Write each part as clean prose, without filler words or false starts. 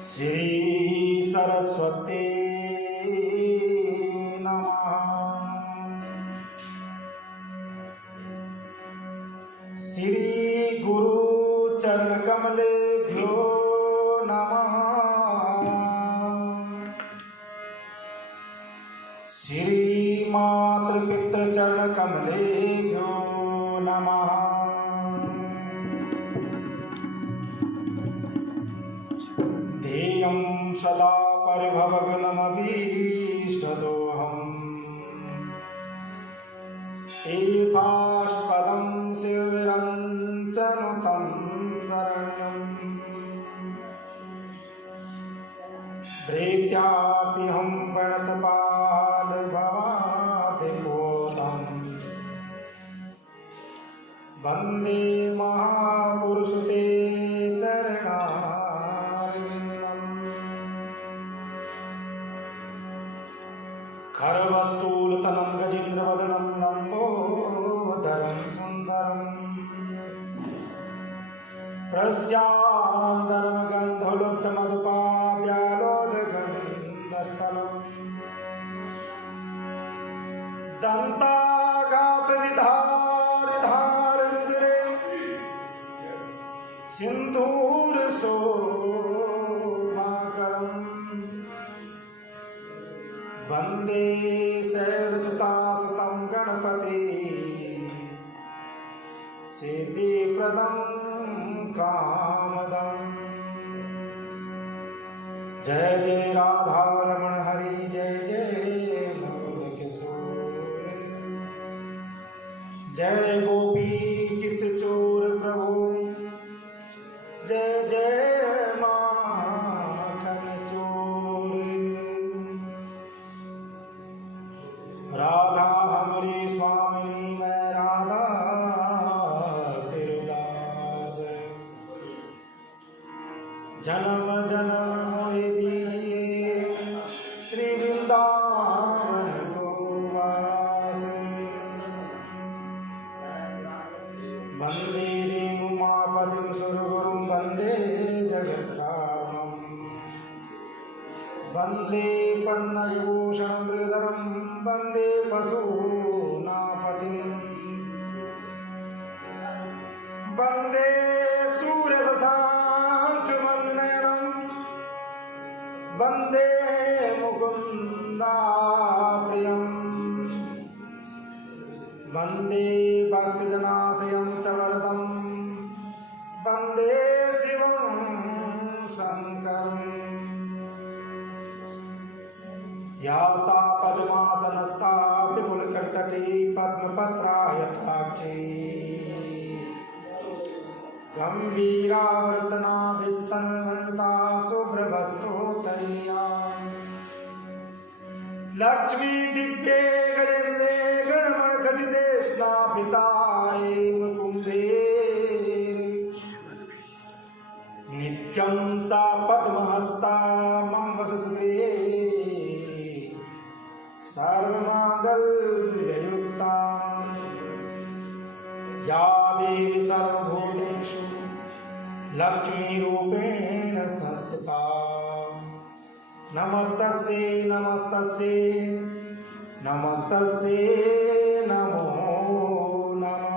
श्री सरस्वती नमः। श्री गुरु चरण कमलेभ्यो नमः। श्री मातृपितृ चरण कमलेभ्यो नमः। ध्येयं सदा परिभवग्नमभीष्टदोहम् तीर्थास्पदं शिवविरञ्चनुतं शरण्यम् प्रीत्यार्तिहं प्रणतपादभवादिबोधम् वन्दे महापुरुषते खरवस्तूलतनं गजेन्द्रवदनं लम्बोदरं सुन्दरम् प्रस्यान्दनं गन्धोलुब्धमधुपाव्यालोलगण्डस्थलम् दन्ताघातविधारिधाररुधिरे सिन्धूरशोभाकरम् वन्दे शैलसुतासुतं गणपति सिद्धिप्रदं कामदम्। जय जय राधा रमण हरि जय जय नवल किशोर जय गोपी चित्तचोर प्रभु जय जय राधा हमरी स्वामिनी मैं राधा तिरुदास जन्म जन्म मोहि दीजिए श्री वृंदावन को वास। वंदे देव उमापतिं सुरगुरुं वंदे जगत्कारणम् वंदे पन्नविभूषणं मृगधरं वंदे पशूनापतिम् वंदे सूर्यशशाङ्कमण्डलं वंदे मुकुन्दाप्रियम् वंदे भक्तजनाशयं च वरदं वंदे शिवं शङ्करम्। या सा पद्मासनस्था विपुलकरतटी पद्मपत्रायताक्षी गम्भीरावर्तनाभिस्तनवनिता शुभ्रवस्त्रोत्तरीया लक्ष्मी दिव्ये गजेन्द्रे गणमणखचिते स्नापिताये मुकुम्भे नित्यं सा पद्महस्ता मम वसतु गृहे सर्वमांगल्ययुक्ता। या देवी सर्वभूतेषु लक्ष्मीरूपेण संस्थिता नमस्तस्यै नमस्तस्यै नमस्तस्यै नमो नमः।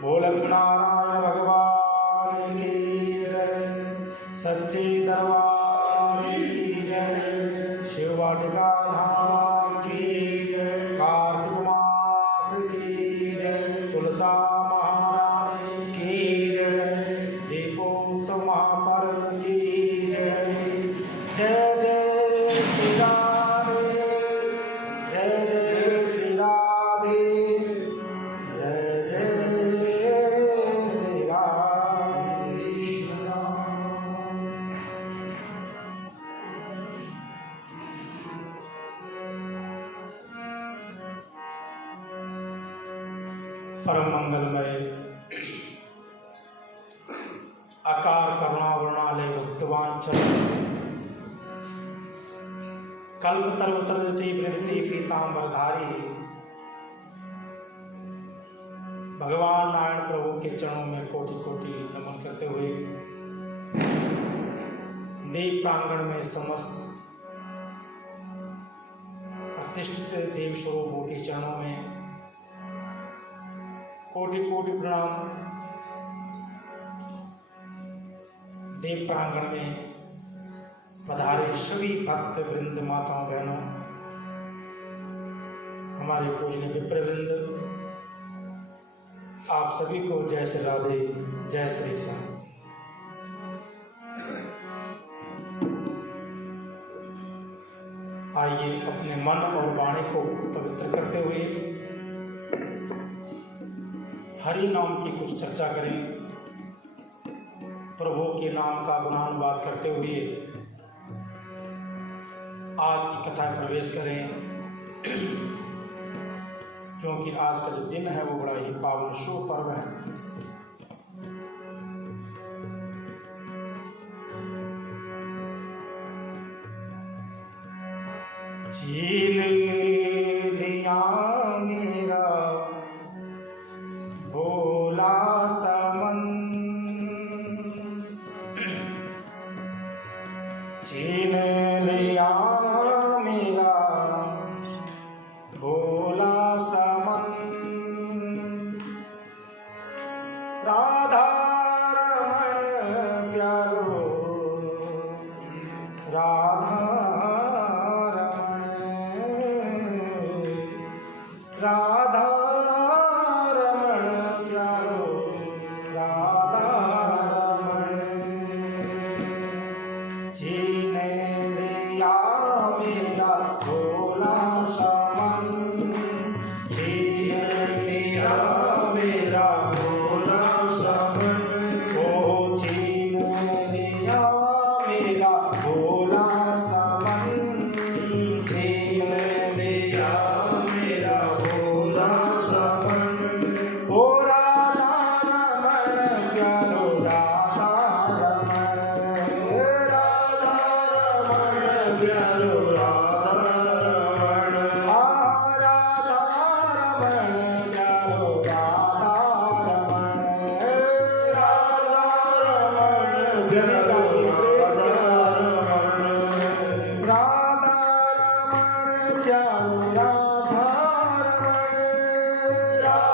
बोलो नारायण भगवान की जय सच्चे दरबार की जय शिववाटिका धाम की जय कार्तिक मास की जय तुलसा महारानी की जय दीपोत्सव महापर्व की जय। जय जय श्री राधे जय जय श्री राधे जय जय श्री राधे। परम मंगलमय आकार करुणा वरुणालय भक्तवांचल कल्पतरुतरति वृद्धि पीतांबरधारी भगवान नारायण प्रभु के चरणों में कोटि कोटि नमन करते हुए देव प्रांगण में समस्त प्रतिष्ठित देव स्वरूपों के चरणों में कोटि कोटि प्रणाम। देव प्रांगण में पधारे सभी भक्त वृंद, माताओं, बहनों, हमारे पूजनीय विप्रवृंद, आप सभी को जय श्री राधे, जय श्री श्याम। आइए अपने मन और वाणी को पवित्र करते हुए हरि नाम की कुछ चर्चा करें। प्रभु के नाम का गुणानुवाद करते हुए आज की कथा में प्रवेश करें, क्योंकि आज का जो दिन है वो बड़ा ही पावन शुभ पर्व है। छीन लिया मेरा भोला सा मन, छीन लिया मेरा भोला सा मन, राधा रमण प्यारो, राधा राधा रमण प्यारो, राधा रमण। छीन लिया मेरा भोला सा मन, छीन लिया मेरा भोला सा मन, ओ छीन लिया मेरा भोला सा मन, छीन लिया मेरा भोला सा मन, ओ राधा रमण प्यारो, राधा रमण, राधा रमण प्यारो, राधा रमण, राधा रमण प्यारो, राधा रमण, राधा रमण प्यारो, राधा रमण, राधा रमण प्यारो, राधा रमण,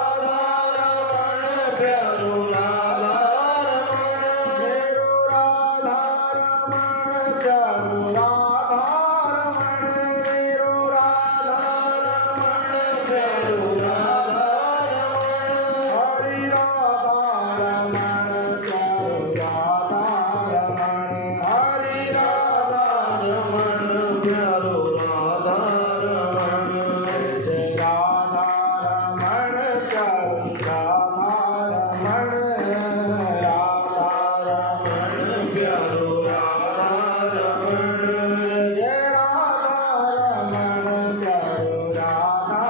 राधा रमण प्यारो, राधा रमण, मेरो राधा रमण प्यारो, राधा रमण, मेरो राधा रमण प्यारो, राधा रमण, हरि राधा रमण प्यारो, राधा रमण, हरि राधा रमण प्यारो, राधा रमण, जय राधा रमण प्यारो, राधा रमण, राधा रमण प्यारो, राधा रमण, जय राधा रमण प्यारो, राधा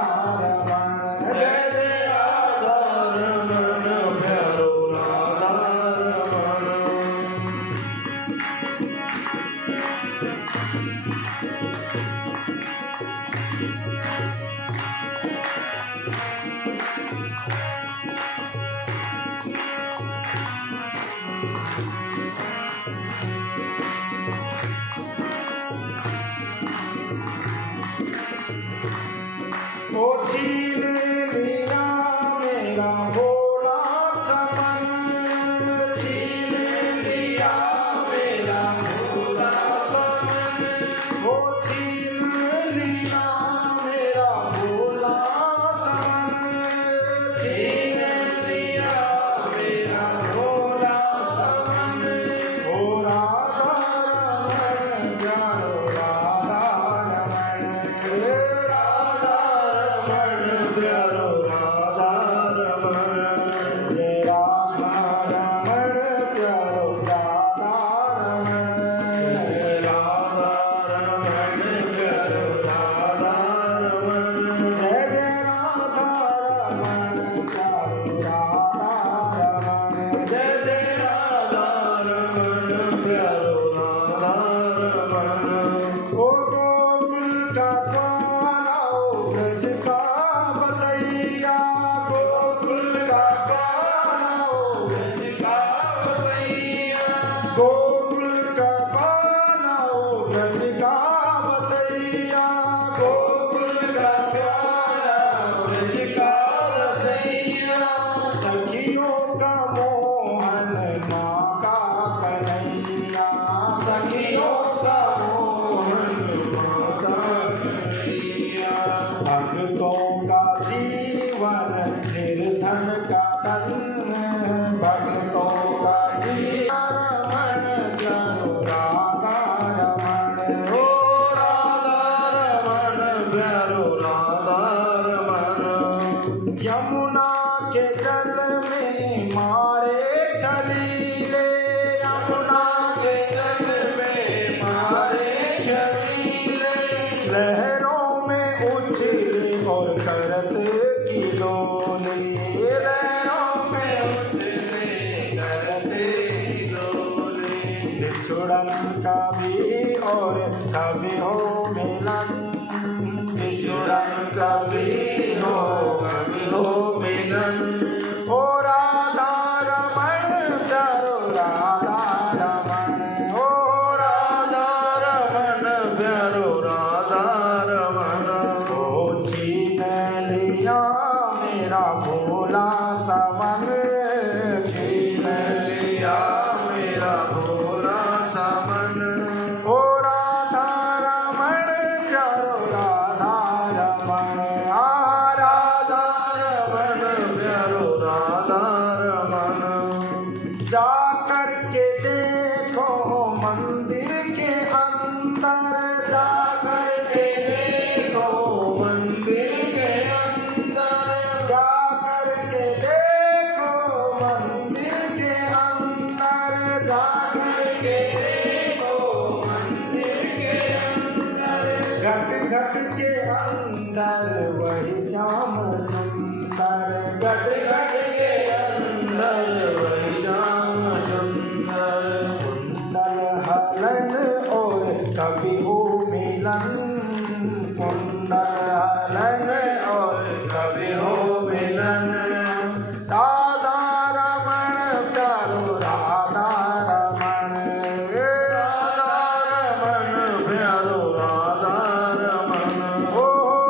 रमण, जय जय राधा रमण प्यारो, राधा रमण। ओ छीन लिया मेरा भोला सा मन, छीन लिया मेरा भोला सा मन, ओ छीन लिया मेरा भोला सा मन, छीन लिया मेरा भोला सा मन, ओ राधा रमण प्यारो, राधा रमण, राधा रमण प्यारो, राधा रमण, जय राधा रमण प्यारो, राधा रमण, जय राधा रमण प्यारो, राधा रमण, जय जय राधा रमण प्यारो, राधा रमण, जय जय राधा रमण प्यारो, राधा रमण, ओ गोकुल का कान्हा, ओ ब्रज का बसैया, गोकुल का कान्हा, ओ ब्रज का बसैया, गोकुल का कान्हा, बिछुड़न कभी और कभी हो मिलन, बिछुड़न कभी हो मिलन। ओ राधा रमण प्यारो राधा रमण, ओ राधा रमन प्यारो राधा रमन। ओ छीन लिया मेरा भोला समन, छीन लिया मेरा भोला समन। ओ राधा रमण प्यारो राधा रमण, आ राधा रमन प्यारो राधा रमन। जा कर के देखो मंदिर के अंदर, जा कर के देखो मंदिर के अंदर। जा कर के देखो मंदिर के अंदर, जा कर के देखो मंदिर के अंदर। घट घट के अंदर वही श्याम सुंदर, घट घट के अंदर वही श्याम सुंदर। कुंडल हलन और कभी हो मिलन, कुंडल हलन और कभी हो मिलन। राधा रमण प्यारो राधा रमण, राधा रमन प्यारो राधा रमन। ओ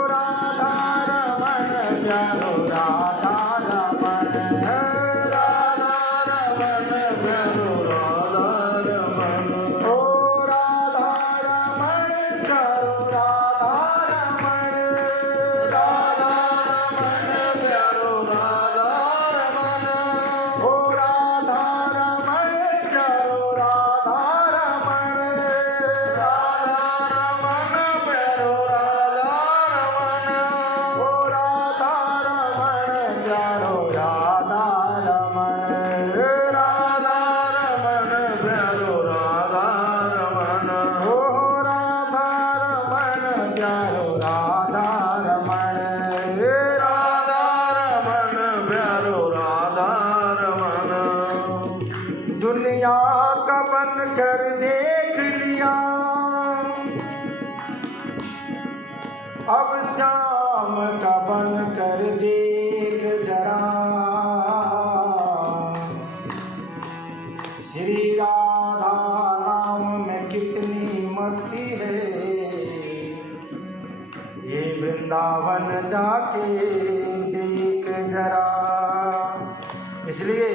राधा रमण प्यारो राधा रमण, राधा रमन प्यारो राधा रमन। ओ राधा रमण प्यारो राधा रमण, राधा रमन प्यारो राधा रमन। ओ राधा रमण प्यारो राधा रमण, राधा रमन प्यारो राधा रमन। ओ राधा रमण प्यारो राधा रमण, राधा रमन प्यारो राधा रमन। ओ राधा रमण प्यारो राधा रमण, राधा रमन प्यारो राधा रमन। दुनिया का बन कर देख लिया, अब श्याम का बन कर देख जरा, श्री राधा नाम में कितनी मस्ती है, ये वृंदावन जाके देख जरा। इसलिए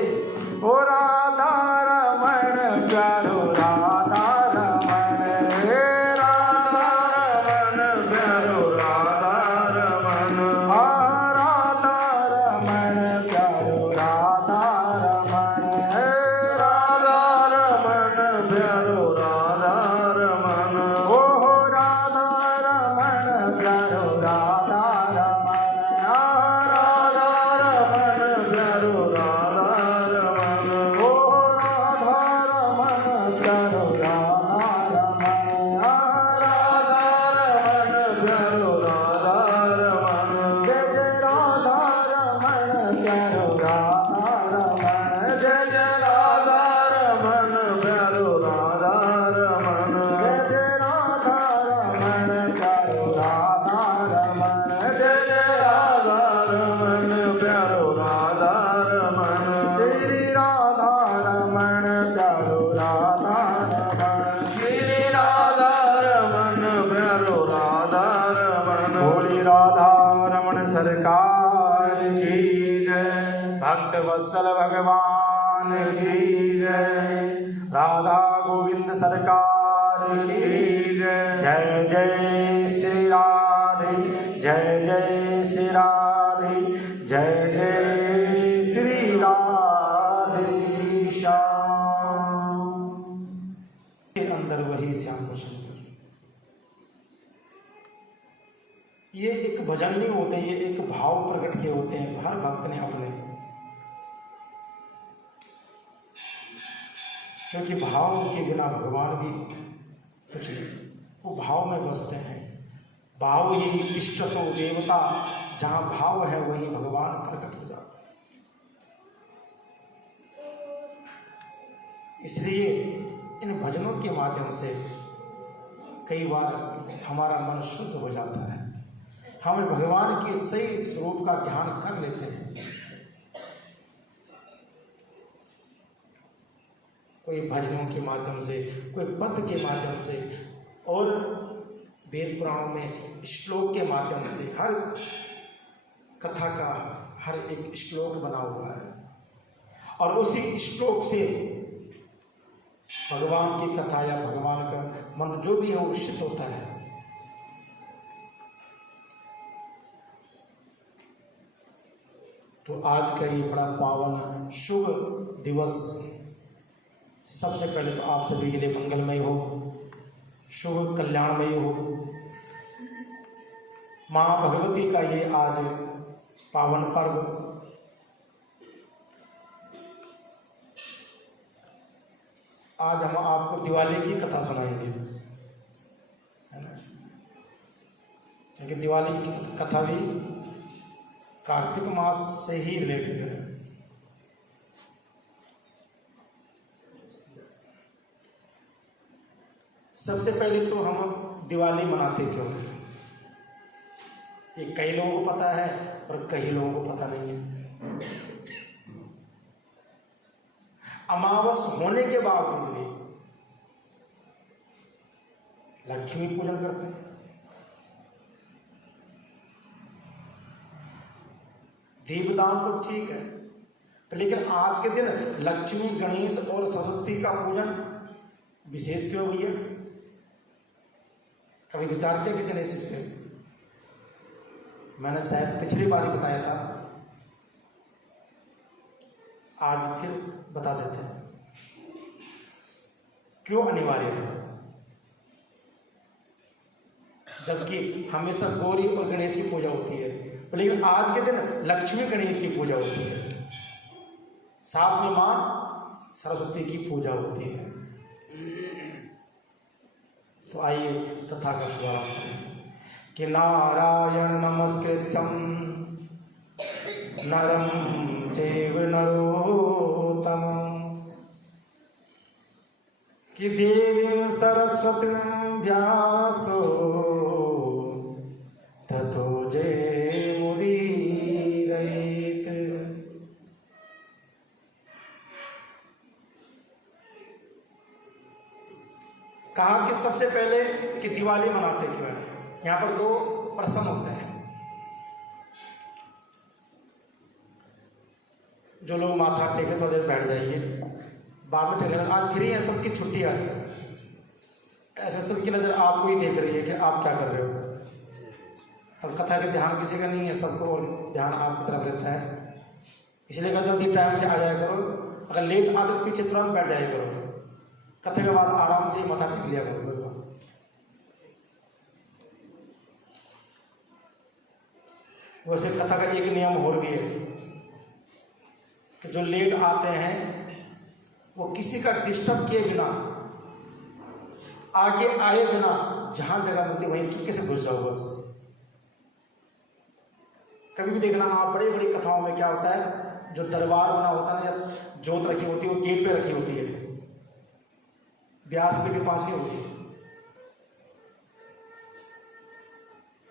ओ राधा रमण प्यारो राधा रमण, राधा रमन प्यारो राधा रमन। राधा रमण प्यारो राधा रमण, राधा रमन प्यारो राधा रमन। ओ राधा रमण प्यारो राधा रमण, राधा रमन प्यारो राधा रमन। ओ राधा रमण प्यारो राधा रमण, राधा रमन प्यारो राधा रमन। जय जय राधा रमण प्यारो राधा रमण, जय जय राधा रमन प्यारो राधा रमन। जय राधा रमण प्यारो राधा रमण, जय जय राधा रमन प्यारो राधा रमन। श्री राधा रमण प्यारो राधा रमण, श्री राधा रमन प्यारो राधा रमन। भोली राधा रमण सरकार की जय, भक्त वत्सल भगवान की जय, राधा गोविंद सरकार की जय, जय श्री राधे, जय जय श्री राधे, जय जय श्री राधे श्याम। के अंदर वही श्याम सुंदर। ये एक भजन नहीं होते, ये एक भाव प्रकट किए होते हैं हर भक्त ने अपने, क्योंकि भाव के बिना भगवान भी कुछ नहीं, वो भाव में बसते हैं। भाव ही इष्टतो देवता, जहाँ भाव है वही भगवान प्रकट हो जाता है। इसलिए इन भजनों के माध्यम से कई बार हमारा मन शुद्ध हो जाता है, हम भगवान के सही स्वरूप का ध्यान कर लेते हैं। कोई भजनों के माध्यम से, कोई पद के माध्यम से, और वेद पुराणों में श्लोक के माध्यम से, हर कथा का हर एक श्लोक बना हुआ है, और उसी श्लोक से भगवान की कथा या भगवान का मंत्र जो भी है वो सिद्ध होता है। तो आज का ये बड़ा पावन शुभ दिवस सबसे पहले तो आप सभी के लिए मंगलमय हो, शुभ कल्याणमय हो। माँ भगवती का ये आज पावन पर्व, आज हम आपको दिवाली की कथा सुनाएंगे, है ना, क्योंकि दिवाली की कथा भी कार्तिक मास से ही रिलेटेड है। सबसे पहले तो हम दिवाली मनाते क्यों हैं, ये कई लोगों को पता है और कई लोगों को पता नहीं है। अमावस होने के बावजूद भी लक्ष्मी पूजन करते हैं। दीपदान तो ठीक है, लेकिन आज के दिन लक्ष्मी, गणेश और सरस्वती का पूजन विशेष क्यों भैया? कभी विचार किया किसी ने इस पे? मैंने शायद पिछली बार ही बताया था, आज फिर बता देते हैं क्यों अनिवार्य है। जबकि हमेशा गौरी और गणेश की पूजा होती है, लेकिन आज के दिन लक्ष्मी गणेश की पूजा होती है, साथ में मां सरस्वती की पूजा होती है। तो आइए कथा का शुभारंभ करें कि नारायण नमस्कृत्यं नरं चैव नरोत्तमं कि देवीं सरस्वतीं व्यासो ततो जयमुदीरयेत्। कहा कि सबसे पहले कि दिवाली मनाते क्यों हैं। यहाँ पर दो प्रश्न होते हैं। जो लोग माथा टेके थोड़ी देर बैठ जाइए, बाद में टेकना, आज फ्री है, सबकी छुट्टी आज है, ऐसे सबकी नज़र आपको ही देख रही है कि आप क्या कर रहे हो। अब कथा के ध्यान किसी का नहीं है, सबको और ध्यान आपकी तरफ रहता है, इसलिए कहा जल्दी टाइम से आ जाया करो। अगर लेट आते तो पीछे तुरंत बैठ जाया करो, कथा के बाद आराम से माथा टेक लिया करो। वैसे कथा का एक नियम और भी है कि जो लेट आते हैं वो किसी का डिस्टर्ब किए बिना, आगे आए बिना, जहां जगह मिलती वहीं चुपके से घुस जाओ बस। कभी भी देखना आप बड़ी बड़ी कथाओं में क्या होता है, जो दरबार बना होता है या जोत रखी होती है वो गेट पे रखी होती है, व्यासपीठ के पास नहीं होती।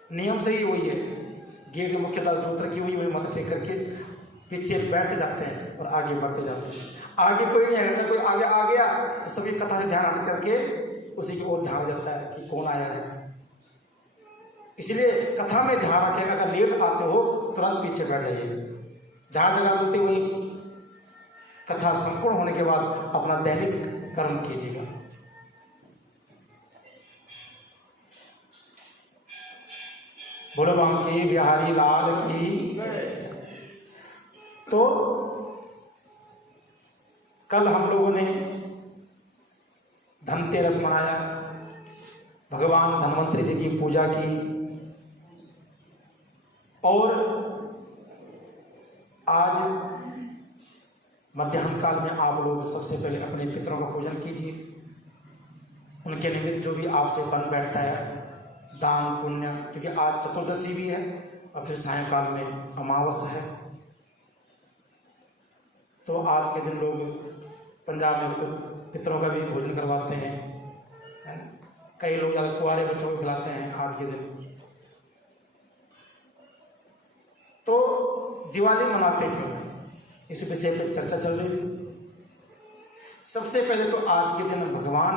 नियम सही वही है, गेट के मुख्य द्वार जोत रखी हुई वही माथा टेक करके पीछे बैठते जाते हैं और आगे बढ़ते जाते हैं। आगे कोई नहीं है, कोई आगे आ गया तो सभी कथा से ध्यान हट करके उसी की ओर ध्यान जाता है कि कौन आया है। इसलिए कथा में ध्यान रखेगा, अगर लेट आते हो तो तुरंत पीछे बैठ जाइए, जहां जगह मिलती हुई कथा संपूर्ण होने के बाद अपना दैनिक कर्म कीजिएगा। बोलो बांके बिहारी लाल की। तो कल हम लोगों ने धनतेरस मनाया, भगवान धन्वंतरि जी की पूजा की, और आज मध्याह्न काल में आप लोग सबसे पहले अपने पितरों का पूजन कीजिए। उनके निमित्त जो भी आपसे बन बैठता है दान पुण्य, क्योंकि आज चतुर्दशी भी है और फिर सायंकाल में अमावस है, तो आज के दिन लोग पंजाब में पितरों का भी भोजन करवाते हैं, है ना? कई लोग ज़्यादा कुंवारे बच्चों को खिलाते हैं आज के दिन। तो दिवाली मनाते क्यों, इस विषय पे चर्चा चल रही थी। सबसे पहले तो आज के दिन भगवान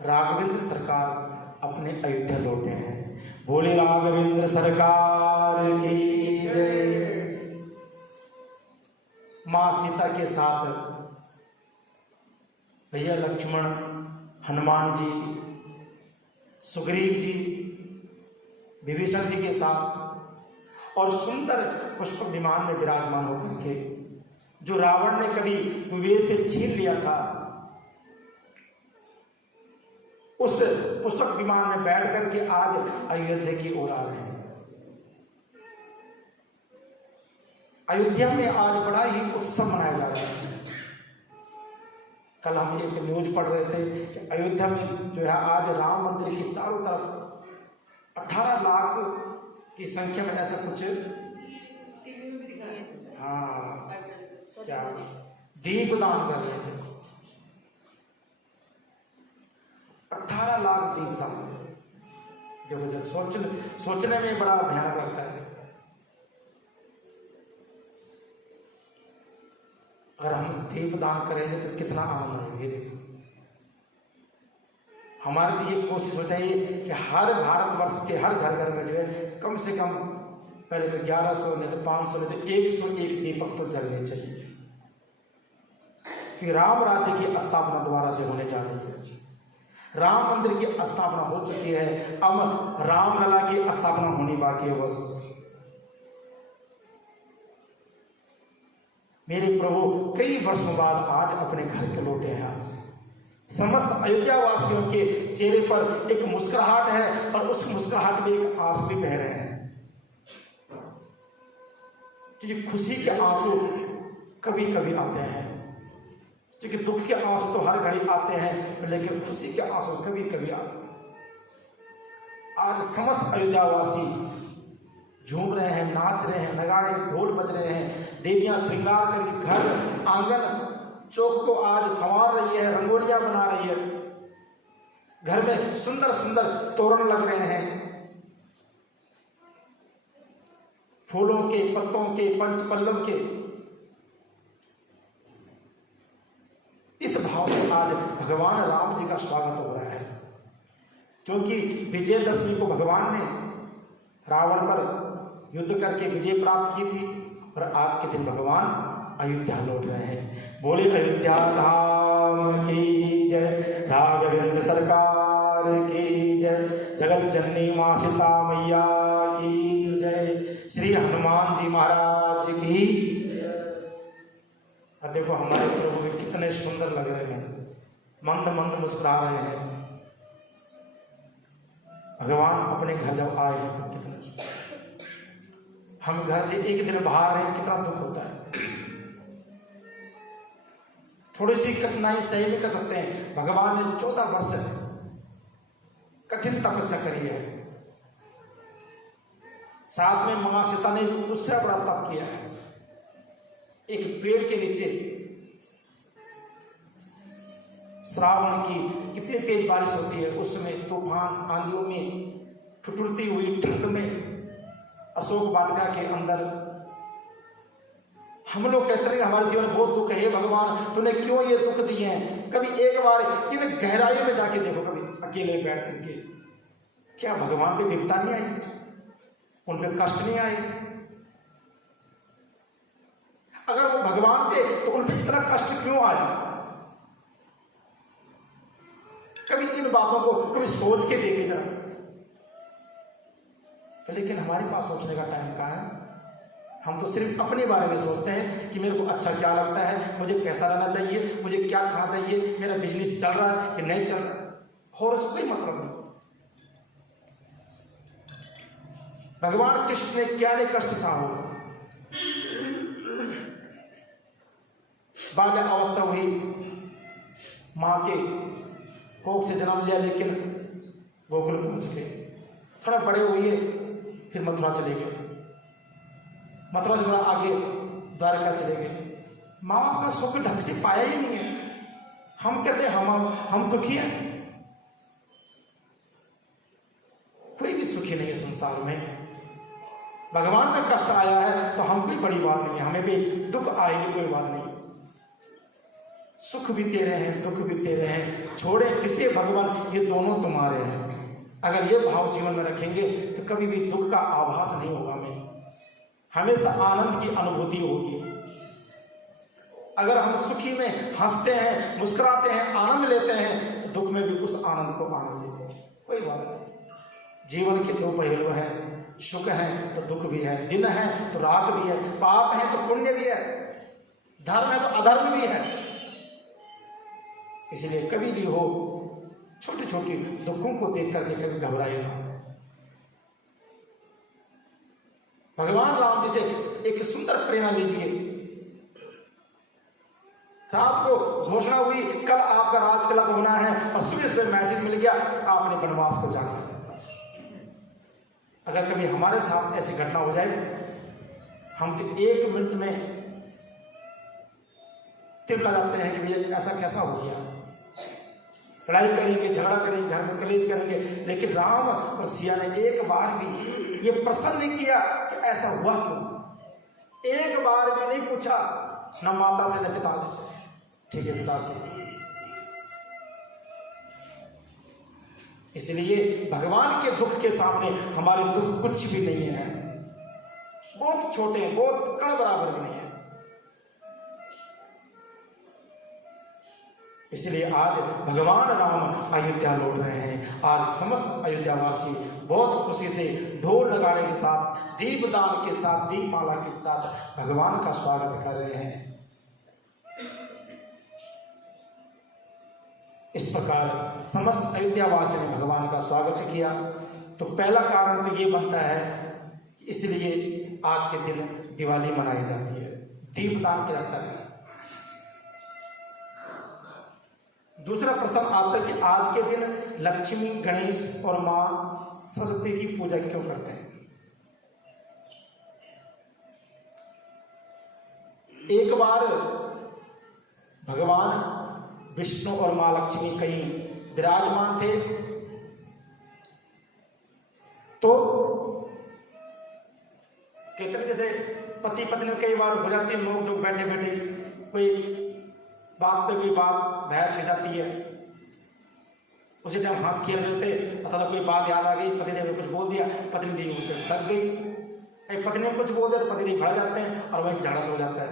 राघवेंद्र सरकार अपने अयोध्या लौटे हैं। बोले राघवेंद्र सरकार की जय। माँ सीता के साथ भैया लक्ष्मण, हनुमान जी, सुग्रीव जी, विभीषण जी के साथ और सुंदर पुष्पक विमान में विराजमान होकर के जो रावण ने कभी कुबेर से छीन लिया था, उस पुष्पक विमान में बैठ करके आज अयोध्या की ओर आ रहे हैं। अयोध्या में आज बड़ा ही उत्सव मनाया जा रहा है। कल हम एक न्यूज पढ़ रहे थे कि अयोध्या में जो है आज राम मंदिर के चारों तरफ 18 लाख की संख्या में ऐसा कुछ, हाँ क्या दीपदान कर रहे थे। 18 लाख दीपदान, देखो जब सोचने में बड़ा भयानक लगता है। अगर हम दीपदान करेंगे तो कितना आनंद आएंगे। देखो हमारी तो ये कोशिश होता है कि हर भारतवर्ष के हर घर घर में जो है कम से कम पहले तो 1100 नहीं तो 500 नहीं तो 101 दीपक तो जलने चाहिए, कि राम राज्य की स्थापना दोबारा से होने जा रही है। राम मंदिर की स्थापना हो चुकी है, अब रामलला की स्थापना होनी बाकी है बस। मेरे प्रभु कई वर्षों बाद आज अपने घर के लौटे हैं। आज समस्त अयोध्या वासियों के चेहरे पर एक मुस्कुराहट है और उस मुस्कुराहट में एक आंसू भी बह रहे हैं, क्योंकि खुशी के आंसू कभी कभी आते हैं, क्योंकि दुख के आंसू तो हर घड़ी आते हैं, लेकिन खुशी के आंसू कभी कभी आते हैं। आज समस्त अयोध्यावासी झूम रहे हैं, नाच रहे हैं, नगाड़े ढोल बज रहे हैं, देवियां श्रृंगार करके घर आंगन चौक को आज संवार रही है, रंगोलियां बना रही है, घर में सुंदर सुंदर तोरण लग रहे हैं, फूलों के, पत्तों के, पंच पल्लव के। इस भाव से आज भगवान राम जी का स्वागत हो रहा है, क्योंकि विजयदशमी को भगवान ने रावण पर युद्ध करके विजय प्राप्त की थी और आज के दिन भगवान अयोध्या लौट रहे हैं। बोले अयोध्या धाम की जय, राघवेंद्र सरकार की जय, जगत जननी मां सीता मैया की जय, श्री हनुमान जी महाराज की। अब देखो हमारे प्रभु भी कितने सुंदर लग रहे हैं, मंद मंद मुस्कुरा रहे हैं। भगवान अपने घर जब आए हैं तो कितना, हम घर से एक दिन बाहर रहे कितना दुख होता है। थोड़ी सी कठिनाई सही नहीं कर सकते हैं। भगवान ने 14 वर्ष कठिन तपस्या करी है, साथ में मां सीता ने दूसरा बड़ा तप किया है। एक पेड़ के नीचे श्रावण की कितनी तेज बारिश होती है, उसमें तूफान आंधियों में ठुठुरती हुई ठंड में अशोक वाटिका के अंदर हम लोग कहते हैं हमारे जीवन में बहुत दुख है, भगवान तूने क्यों ये दुख दिए हैं। कभी एक बार इन गहराइयों में जाके देखो, कभी अकेले बैठ करके, क्या भगवान पे विपदा नहीं आई, उन पे कष्ट नहीं आए? अगर वो भगवान थे तो उन पे इतना कष्ट क्यों आया? कभी इन बातों को कभी सोच के देखे जरा। लेकिन हमारे पास सोचने का टाइम कहाँ है? हम तो सिर्फ अपने बारे में सोचते हैं कि मेरे को अच्छा क्या लगता है, मुझे कैसा रहना चाहिए, मुझे क्या खाना चाहिए, मेरा बिजनेस चल रहा है कि नहीं चल रहा है, और उसको कोई मतलब नहीं। भगवान कृष्ण ने क्या नहीं कष्ट सहा हो। बाल्य अवस्था हुई, माँ के कोख से जन्म लिया, लेकिन गोकुल पहुंच गए। थोड़ा बड़े हुए फिर मथुरा चले गए, मथुरा से थोड़ा आगे द्वारका चले गए, माँ बाप का सुख ढंग से पाया ही नहीं है। हम कहते हैं हम दुखी हैं। कोई भी सुखी नहीं है संसार में। भगवान में कष्ट आया है तो हम कोई बड़ी बात नहीं है, हमें भी दुख आएगी कोई बात नहीं। सुख भी तेरे हैं, दुख भी तेरे हैं, छोड़े किसे भगवान, ये दोनों तुम्हारे हैं। अगर ये भाव जीवन में रखेंगे तो कभी भी दुख का आभास नहीं होगा हमें, हमेशा आनंद की अनुभूति होगी। अगर हम सुखी में हंसते हैं, मुस्कुराते हैं, आनंद लेते हैं, तो दुख में भी उस आनंद को आनंद लेते हैं। कोई बात नहीं। जीवन के दो पहलू हैं, सुख है तो दुख भी है, दिन है तो रात भी है, पाप है तो पुण्य भी है, धर्म है तो अधर्म भी है। इसलिए कभी भी हो छोटी छोटी दुखों को देख करके कभी घबराइए ना। भगवान राम जी से एक सुंदर प्रेरणा लीजिए। रात को घोषणा हुई कल आपका राज तिलक होना है और सुबह सुबह मैसेज मिल गया आपने वनवास को जाना है। अगर कभी हमारे साथ ऐसी घटना हो जाए, हम तो 1 मिनट में तिरला जाते हैं कि भैया ऐसा कैसा हो गया। लड़ाई करेंगे, झगड़ा करेंगे, घर में कलेश करेंगे, लेकिन राम और सिया ने एक बार भी ये प्रश्न नहीं किया कि ऐसा हुआ क्यों। एक बार भी नहीं पूछा, न माता से न पिताजी से। ठीक है पिता से। इसलिए भगवान के दुख के सामने हमारे दुख कुछ भी नहीं है, बहुत छोटे हैं, बहुत कण बराबर भी नहीं है। इसलिए आज भगवान राम अयोध्या लौट रहे हैं। आज समस्त अयोध्यावासी बहुत खुशी से ढोल नगाड़े के साथ, दीपदान के साथ, दीपमाला के साथ भगवान का स्वागत कर रहे हैं। इस प्रकार समस्त अयोध्यावासी ने भगवान का स्वागत किया। तो पहला कारण तो ये बनता है कि इसलिए आज के दिन दिवाली मनाई जाती है, दीपदान किया जाता है। दूसरा प्रश्न आता है कि आज के दिन लक्ष्मी, गणेश और मां सरस्वती की पूजा क्यों करते हैं। एक बार भगवान विष्णु और मां लक्ष्मी कहीं विराजमान थे, तो कहते हैं जैसे पति पत्नी कई बार हो जाती है नोक झोंक, बैठे बैठे कोई बात पे कोई बात बहस हो जाती है। उसी टाइम हंस खेल रहे थे, अथवा कोई बात याद आ गई, पति देव ने कुछ बोल दिया, पत्नी देवी उससे थक गई। पत्नी ने कुछ बोल दिया तो पति देव भड़ जाते हैं और वहीं झगड़ा हो जाता है।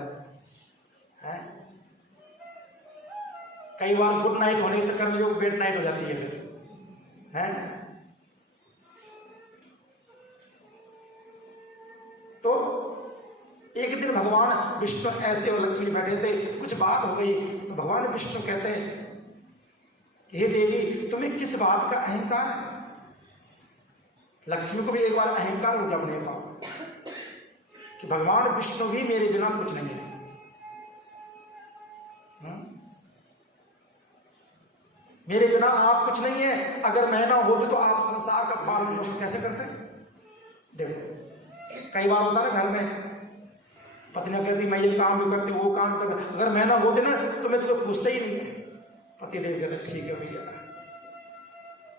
कई बार गुड नाइट होने के चक्कर में जो बेड नाइट हो जाती है फिर है। तो एक दिन भगवान विष्णु ऐसे और लक्ष्मी बैठे थे, कुछ बात हो गई तो भगवान विष्णु कहते हैं हे देवी तुम्हें किस बात का अहंकार है। लक्ष्मी को भी एक बार अहंकार हो गया अपने पास कि भगवान विष्णु भी मेरे बिना कुछ नहीं है। मेरे बिना आप कुछ नहीं है, अगर मैं ना होती तो आप संसार का पालन पोषण कैसे करते। देखो कई बार होता ना घर में पत्नियां कहती मैं ये काम भी करती हूँ, वो काम करती, अगर मैं ना होती ना तो मैं तुझे पूछता ही नहीं है। पति देव कहते ठीक है भैया,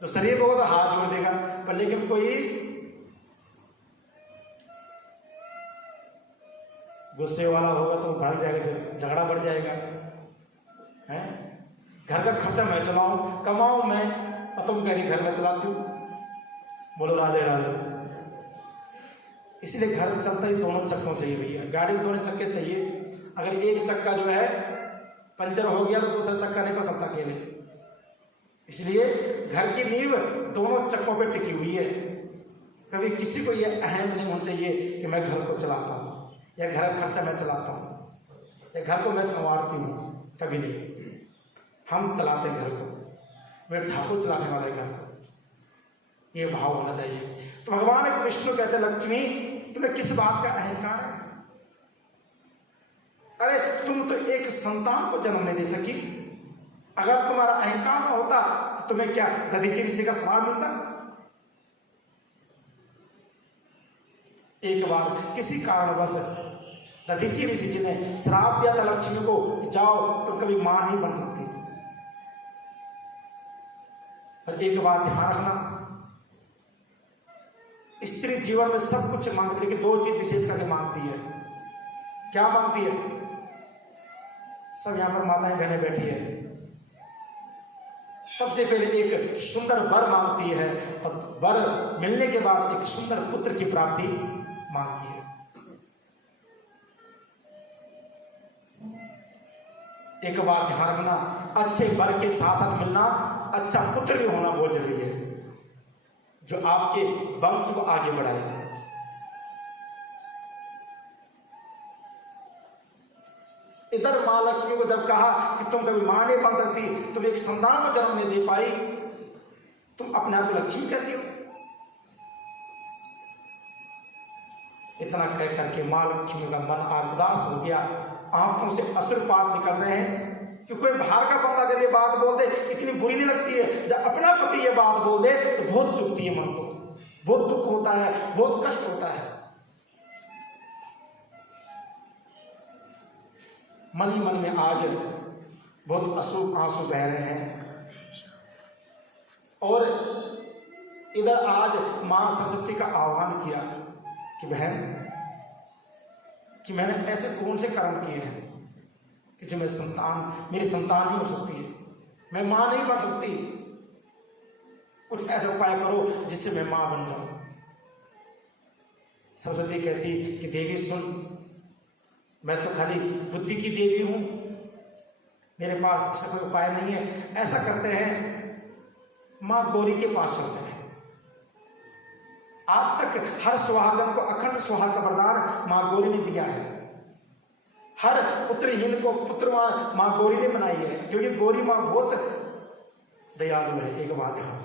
तो शरीर को तो हाथ जोड़ देगा, पर लेकिन कोई गुस्से वाला होगा तो बढ़ जाएगा, फिर झगड़ा बढ़ जाएगा। है घर का खर्चा मैं चलाऊं, कमाऊं मैं, और तुम कह रही घर में चलाती हूँ। बोलो राधे राधे। इसलिए घर चलता ही दोनों चक्कों से ही भैया, गाड़ी दोनों चक्के चाहिए। अगर एक चक्का जो है पंचर हो गया तो दूसरा चक्का नहीं चल सकता अकेले। इसलिए घर की नींव दोनों चक्कों पे टिकी हुई है। कभी किसी को यह अहम नहीं होना चाहिए कि मैं घर को चलाता हूँ या घर का खर्चा मैं चलाता हूँ या घर को मैं संवारती हूँ, कभी नहीं। हम चलाते घर को, वे ठाकुर चलाने वाले घर को, ये भाव होना चाहिए। तो भगवान विष्णु कहते लक्ष्मी तुम्हें किस बात का अहंकार है। अरे तुम तो एक संतान को जन्म नहीं दे सकी, अगर तुम्हारा अहंकार न होता तो तुम्हें क्या दधीची ऋषि का सवाल मिलता। एक बार किसी कारणवश दधीचि ऋषि जी ने श्राप दिया था लक्ष्मी को कि जाओ तुम कभी मां नहीं बन सकती। और एक बात ध्यान रखना, स्त्री जीवन में सब कुछ मांगती है, लेकिन दो चीज विशेष करके मांगती है। क्या मांगती है? सब यहां पर माताएं बहनें बैठी है। सबसे पहले एक सुंदर वर मांगती है और वर मिलने के बाद एक सुंदर पुत्र की प्राप्ति मांगती है। एक बात ध्यान रखना, अच्छे वर के साथ साथ मिलना अच्छा पुत्र भी होना बहुत जरूरी है, जो आपके वंश को आगे बढ़ाएगा। इधर मां लक्ष्मी को जब कहा कि तुम कभी मां नहीं बन सकती, तुम एक संतान को जन्म नहीं दे पाई, तुम अपने आप को लक्ष्मी कहती हो। इतना कह करके मां लक्ष्मी का मन उदास हो गया, आंखों से अश्रुपात निकल रहे हैं कि कोई बाहर का बंदा अगर ये बात बोल दे इतनी बुरी नहीं लगती है, जब अपना पति ये बात बोल दे तो बहुत चुभती है मन को, बहुत दुख होता है, बहुत कष्ट होता है। मन ही मन में आज बहुत अशुभ आंसू बह रहे हैं। और इधर आज मां सरस्वती का आह्वान किया कि बहन, कि मैंने ऐसे कौन से कर्म किए हैं कि जो मेरी संतान नहीं हो सकती है, मैं मां नहीं बन सकती, कुछ ऐसा उपाय करो जिससे मैं मां बन जाऊं। सरस्वती कहती कि देवी सुन, मैं तो खाली बुद्धि की देवी हूं, मेरे पास ऐसा कोई उपाय नहीं है। ऐसा करते हैं, मां गौरी के पास चलते हैं। आज तक हर सुहागन को अखंड सुहाग का वरदान मां गौरी ने दिया है। हर पुत्रहीन को पुत्र मां गौरी ने बनाई है, क्योंकि गौरी मां बहुत दयालु है। एक बात है,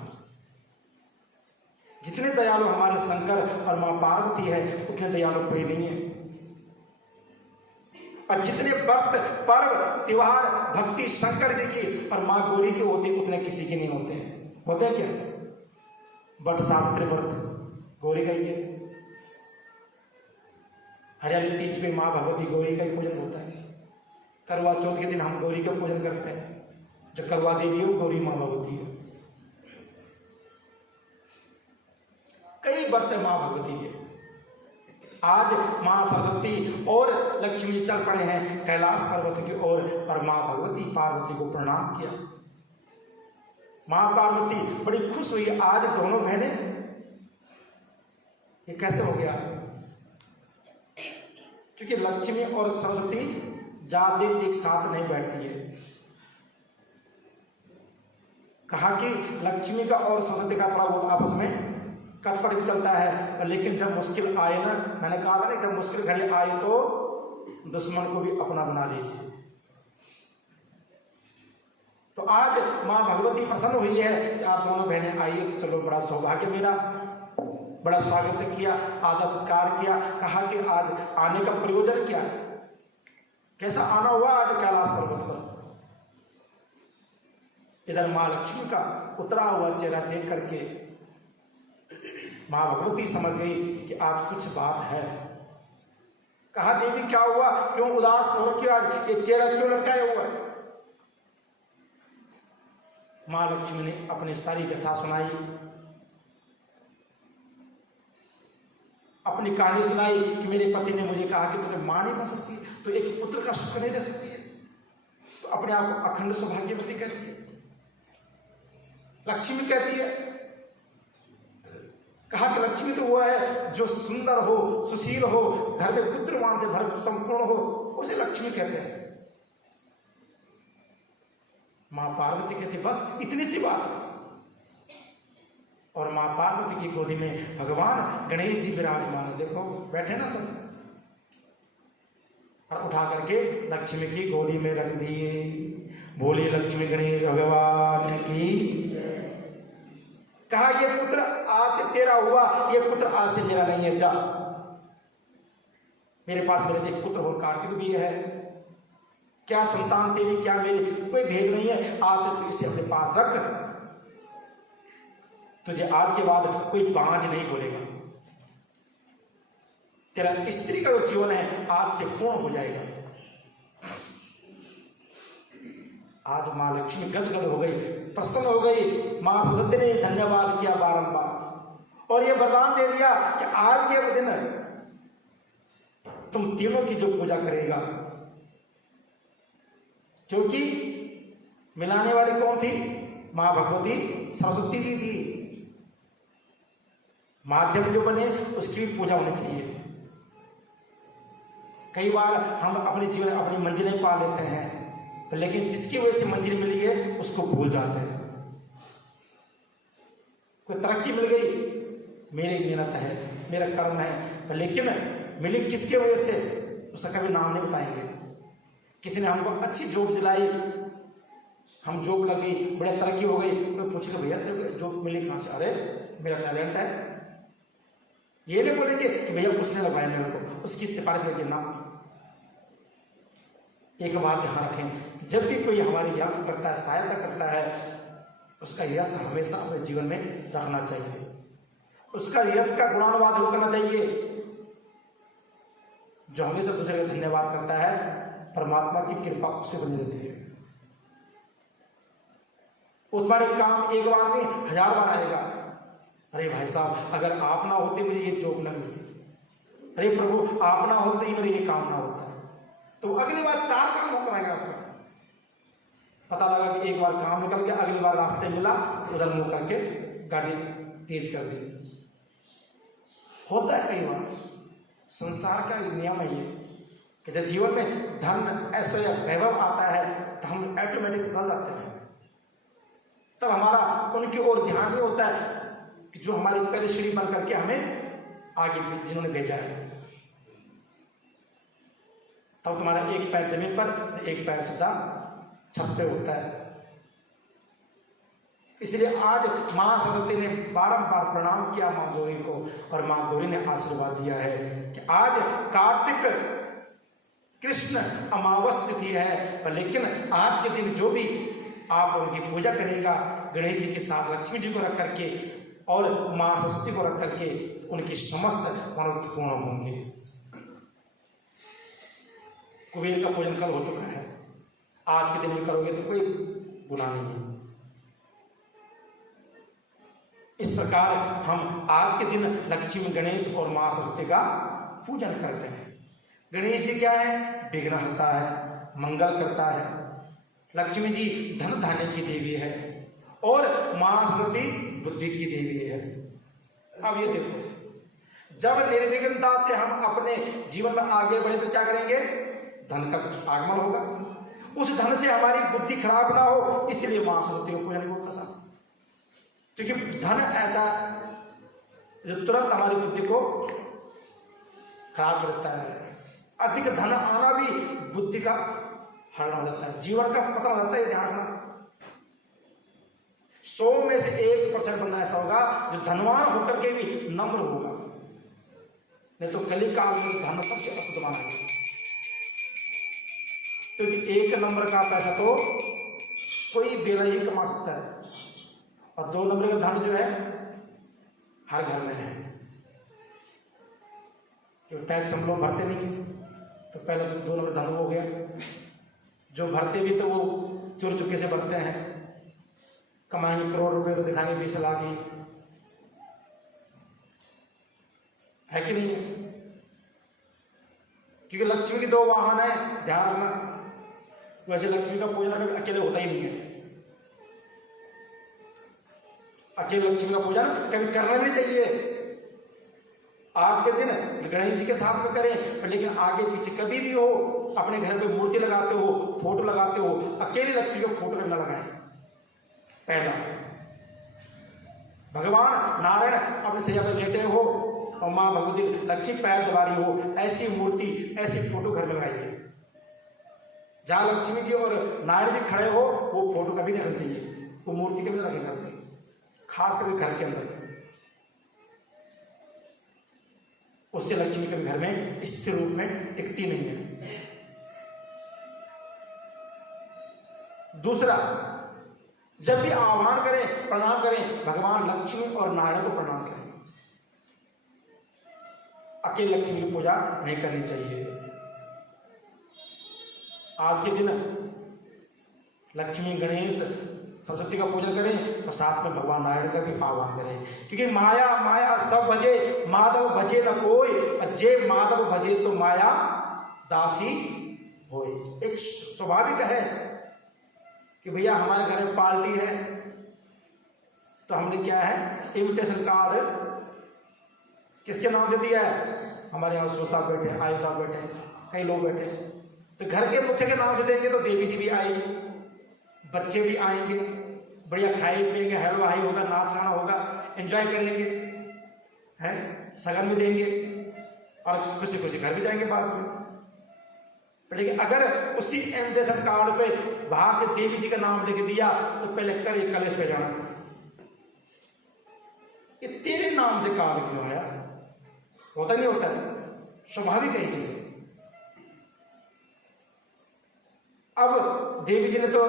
जितने दयालु हमारे शंकर और मां पार्वती है उतने दयालु कोई नहीं है। और जितने व्रत पर्व त्योहार भक्ति शंकर जी की और मां गौरी की होती उतने किसी के नहीं होते हैं। होते हैं क्या? बट सावित्री व्रत गौरी का ही है। हरियाली तीज पे मां भगवती गौरी का ही पूजन होता है। करवा चौथ के दिन हम गौरी का पूजन करते हैं। जो करवा देवी हो गौरी मां भगवती है। कई व्रत है मां भगवती के। आज मां सरस्वती और लक्ष्मी चल पड़े हैं कैलाश पर्वत की ओर और मां भगवती पार्वती को प्रणाम किया। मां पार्वती बड़ी खुश हुई। आज दोनों बहनें, ये कैसे हो गया? क्योंकि लक्ष्मी और सरस्वती ज्यादा देर एक साथ नहीं बैठती है। कहा कि लक्ष्मी का और सरस्वती का थोड़ा बहुत आपस में कटपट भी चलता है, लेकिन जब मुश्किल आए ना, मैंने कहा था ना, जब मुश्किल घड़ी आए तो दुश्मन को भी अपना बना लीजिए। तो आज मां भगवती प्रसन्न हुई है कि आप दोनों बहनें आई, तो चलो बड़ा सौभाग्य मेरा, बड़ा स्वागत किया, आदर सत्कार किया। कहा कि आज आने का प्रयोजन क्या है, कैसा आना हुआ आज कैलाश पर्वत पर। इधर मां लक्ष्मी का उतरा हुआ चेहरा देख करके मां भगवती समझ गई कि आज कुछ बात है। कहा देवी क्या हुआ, क्यों उदास हो रखी, आज ये चेहरा क्यों लटकाया हुआ है? मां लक्ष्मी ने अपनी सारी व्यथा सुनाई, अपनी कहानी सुनाई कि मेरे पति ने मुझे कहा कि तुम्हें मां नहीं बन सकती तो एक पुत्र का सुख नहीं दे सकती है, तो अपने आप को अखंड सौभाग्यवती कहती है। लक्ष्मी कहती है, कहा कि लक्ष्मी तो वो है जो सुंदर हो, सुशील हो, घर में पुत्रवान से भर संपूर्ण हो, उसे लक्ष्मी कहते हैं। मां पार्वती कहती बस इतनी सी बात है। और मां पार्वती की गोदी में भगवान गणेश जी विराजमान है। देखो बैठे ना तुम, और उठा करके लक्ष्मी की गोदी में रख दिए। बोले लक्ष्मी गणेश भगवान की। कहा ये पुत्र आज से तेरा हुआ, ये पुत्र आज से मेरा नहीं है, जा। मेरे पास मेरे एक पुत्र और कार्तिक भी है, क्या संतान तेरी क्या मेरी कोई भेद नहीं है, आज से तू इसे अपने पास रख। तुझे आज के बाद कोई बांझ नहीं बोलेगा, तेरा स्त्री का जो जीवन है आज से पूर्ण हो जाएगा। आज माँ लक्ष्मी गदगद हो गई, प्रसन्न हो गई। माँ सरस्वती ने धन्यवाद किया बारंबार और ये वरदान दे दिया कि आज के दिन तुम तीनों की जो पूजा करेगा, क्योंकि मिलाने वाली कौन थी? माँ भगवती सरस्वती जी थी। माध्यम जो बने उसकी भी पूजा होनी चाहिए। कई बार हम अपने जीवन अपनी मंजिलें पा लेते हैं, लेकिन जिसकी वजह से मंजिल मिली है उसको भूल जाते हैं। कोई तरक्की मिल गई, मेरी मेहनत है, मेरा कर्म है, लेकिन मिली किसके वजह से उसका कभी नाम नहीं बताएंगे। किसी ने हमको अच्छी जॉब दिलाई, हम जॉब लगी, बड़ी तरक्की हो गई, कोई पूछेगा भैया तेरे जॉब मिली कहाँ से? अरे मेरा टैलेंट है। ये नहीं बोलेंगे कि भैया उसने लगाया मेरे को, उसकी सिफारिश लगी ना। एक बात ध्यान रखें, जब भी कोई हमारी हेल्प करता है, सहायता करता है, उसका यश हमेशा अपने जीवन में रखना चाहिए। उसका यश का गुणानुवाद करना चाहिए। जो हमेशा दूसरे का धन्यवाद करता है, परमात्मा की कृपा उससे बनी रहती है। तुम्हारे काम एक बार में 1000 बार आएगा। अरे भाई साहब, अगर आप ना होते मुझे ये जॉब न मिलती। अरे प्रभु, आप ना होते ही मेरे ये काम ना होता। तो अगली बार 4 काम हो कराएगा आपका। पता लगा कि एक बार काम निकल गया, अगली बार रास्ते मिला तो उधर मुंह करके गाड़ी तेज कर दी। होता है कई बार। संसार का नियम है ये कि जब जीवन में धन, ऐश्वर्य, वैभव आता है तो हम ऑटोमेटिक बदल जाते हैं। तब हमारा उनकी ओर ध्यान नहीं होता है कि जो हमारी पहले सीढ़ी बन करके हमें आगे जिन्होंने भेजा है। तब तुम्हारा एक पैर जमीन पर, एक पैर सीधा छत पे होता है। इसलिए आज माँ सरस्वती ने बारंबार प्रणाम किया माँ गौरी को, और माँ गौरी ने आशीर्वाद दिया है कि आज कार्तिक कृष्ण अमावस तिथि है, पर लेकिन आज के दिन जो भी आप उनकी पूजा करेगा, गणेश जी के साथ लक्ष्मी जी को रख करके और माँ सरस्वती को रख करके, उनकी समस्त मनोरथ पूर्ण होंगे। कुबेर का पूजन कल हो चुका है, आज के दिन भी करोगे तो कोई गुनाह नहीं है। इस प्रकार हम आज के दिन लक्ष्मी, गणेश और माँ सरस्वती का पूजन करते हैं। गणेश जी क्या है? विघ्नहर्ता है, मंगल करता है। लक्ष्मी जी धन धान्य की देवी है और माँ सरस्वती बुद्धि की देवी है। अब ये देखो, जब निर्विघ्नता से हम अपने जीवन में आगे बढ़े तो क्या करेंगे? धन का आगमन होगा। उस धन से हमारी बुद्धि खराब ना हो, इसलिए माँ सरस्वती को पूजन होता साहब। क्योंकि धन ऐसा जो तुरंत हमारी बुद्धि को खराब करता है। अधिक धन आना भी बुद्धि का हरण हो जाता है, जीवन का पतन हो जाता है। ध्यान रखना, 100 में से 1% बंदा ऐसा होगा जो धनवान होकर के भी नम्र होगा, नहीं तो कली काल में धन सबसे अद्भुत माना गया। क्योंकि 1 नंबर का पैसा तो कोई बेला ही कमा सकता है, और 2 नंबर का धन जो है हर घर में है। क्यों? टैक्स हम लोग भरते नहीं, तो पहले तो 2 नंबर धन हो गया। जो भरते भी तो वो चोर चुके से भरते हैं, कमाएंगे करोड़ रुपए तो दिखाएंगे 20 लाख ही, है कि नहीं है? क्योंकि लक्ष्मी के 2 वाहन है, ध्यान रखना। वैसे लक्ष्मी का पूजन कभी अकेले होता ही नहीं है। अकेले लक्ष्मी का पूजन कभी करना नहीं चाहिए। आज के दिन गणेश जी के साथ में करें, लेकिन आगे पीछे कभी भी हो, अपने घर पे मूर्ति लगाते हो, फोटो लगाते हो, अकेले लक्ष्मी का फोटो न लगाएं। पहला, भगवान नारायण अपने सैया पे लेटे हो और माँ भगवती लक्ष्मी पैर दबारी हो, ऐसी मूर्ति, ऐसी फोटो घर में लगाइए। जहाँ लक्ष्मी जी और नारायण जी खड़े हो, वो फोटो कभी नहीं रखनी चाहिए, वो मूर्ति कभी नहीं रखें घर में, खास करके घर के अंदर। उससे लक्ष्मी कभी घर में स्थिर रूप में टिकती नहीं है। दूसरा, जब भी आह्वान करें, प्रणाम करें, भगवान लक्ष्मी और नारायण को प्रणाम करें। अकेले लक्ष्मी की पूजा नहीं करनी चाहिए। आज के दिन लक्ष्मी, गणेश, सरस्वती का पूजन करें और साथ में भगवान नारायण का भी आह्वान करें, क्योंकि माया माया सब भजे माधव भजे न कोई, जे माधव भजे तो माया दासी होए। एक स्वाभाविक है कि भैया हमारे घर में पार्टी है तो हमने क्या है, इनविटेशन कार्ड किसके नाम से दिया है? हमारे यहाँ सो साहब बैठे, आई साहब बैठे, कई लोग बैठे, तो घर के मुख्य के नाम से देंगे तो देवी जी भी आएगी, बच्चे भी आएंगे, बढ़िया खाए पिएंगे, हलवाई होगा, नाच गाना होगा, एंजॉय करेंगे, हैं, सगन में देंगे और खुशी खुशी घर भी जाएंगे बाद में। लेकिन अगर उसी इनविटेशन कार्ड पे बाहर से देवी जी का नाम लिख दिया तो पहले कर ये कलेश पे जाना, ये तेरे नाम से कार्ड क्यों आया? होता नहीं होता, स्वाभाविक है चीज। अब देवी जी ने तो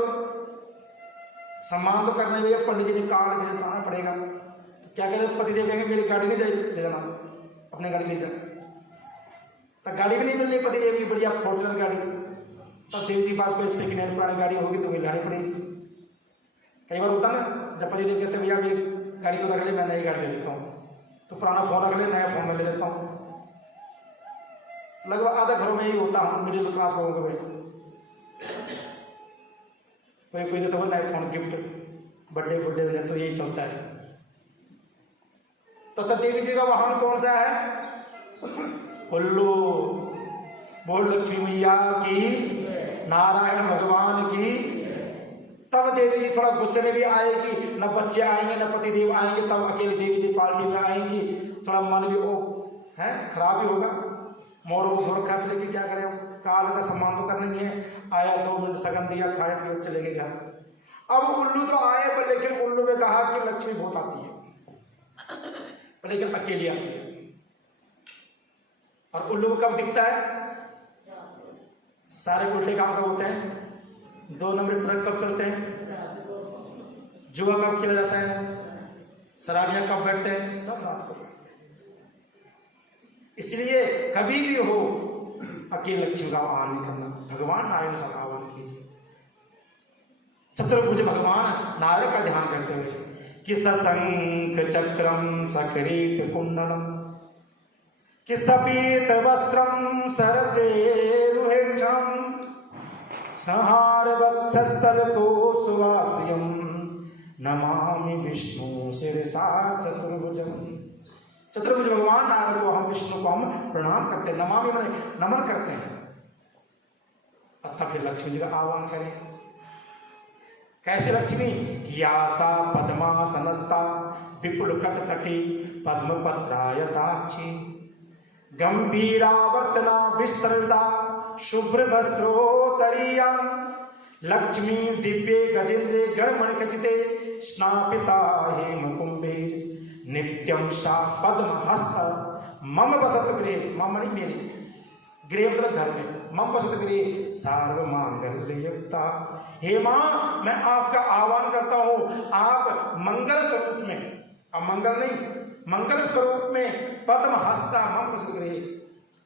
सम्मान तो करना ही है, पंडित जी ने कार्ड भेज आना पड़ेगा, तो क्या करें, पति देव कहेंगे मेरी गाड़ी नहीं ले जाना, अपने गाड़ी ले जा, तो गाड़ी भी नहीं मिलनी पति देव की बढ़िया फॉर्चुनर गाड़ी, तो देवी जी के पास कोई सेकेंड हैंड पुरानी गाड़ी होगी तो वही लानी पड़ेगी। कई बार होता ना, जब पति देव कहते भैया मेरी गाड़ी तो रख ले, मैं नई गाड़ी ले लेता हूँ, तो पुराना फोन रख ले, नया फोन में ले लेता हूँ। लगभग आधा घरों में ही होता है मिडिल क्लास लोगों को भाई, कोई देता है नया फोन गिफ्ट, बर्थडे बुड्डे में तो यही चलता है। तो देवी जी का वाहन कौन सा है? उल्लू। बोल लक्ष्मी मैया की, नारायण भगवान की। तब देवी जी थोड़ा गुस्से में भी आएगी, न बच्चे आएंगे न पति देव आएंगे, तब अकेले देवी जी पार्टी में आएंगी, थोड़ा मन भी वो है खराब भी होगा। मोड़ घोर खा लेके क्या करें, काल का सम्मान तो करना ही है, आया 2 मिनट सगन दिया, खाए पिए चले गए घर। अब उल्लू तो आए पर लेकिन उल्लू ने कहा कि लक्ष्मी बहुत आती है, पर लेकिन अकेली आती है। और उल्लू कब दिखता है? सारे उल्टे काम कब होते हैं? 2 नंबर ट्रक कब चलते हैं? जुआ कब खेला जाता है? शराबियां कब बैठते हैं? सब रात को बैठते हैं। इसलिए कभी भी हो अकेले लक्ष्मी का आह्वान नहीं करना, भगवान नारायण का आह्वान कीजिए। चतुर्भुज भगवान नारायण का ध्यान करते हुए कि सशंख चक्रम सकिरीट कुंडलम कि सपीत वस्त्रम सरसेरुहेक्षम संहार वक्षस्थल तो सुवास्यम नमामि विष्णु शिरसा चतुर्भुजम। चतुर्भुज भगवान नारायण को हम, विष्णु को हम प्रणाम करते हैं, नमामि माने नमन करते हैं। अतः फिर लक्ष्मी जी का आह्वान करें। कैसे लक्ष्मी? यासा पद्मासनस्था विपुल कट तटी पद्मपत्रायताक्षी गंभीरावर्तना विस्तृता शुभ्र वस्त्रोत्तरीया लक्ष्मी दिव्ये गजेंद्रे गणमणिखचिते स्नापिता हेमकुंभे नित्यं सा पद्महस्त मम वसत गृहे। मम नहीं मेरे, गृह मतलब घर में, मम वसत गृहे सर्वमांगल्य युक्ता। हे मां, मैं आपका आह्वान करता हूं, आप मंगल स्वरूप में, अब मंगल नहीं, मंगल स्वरूप में पद्म हस्ता मम वसत गृहे।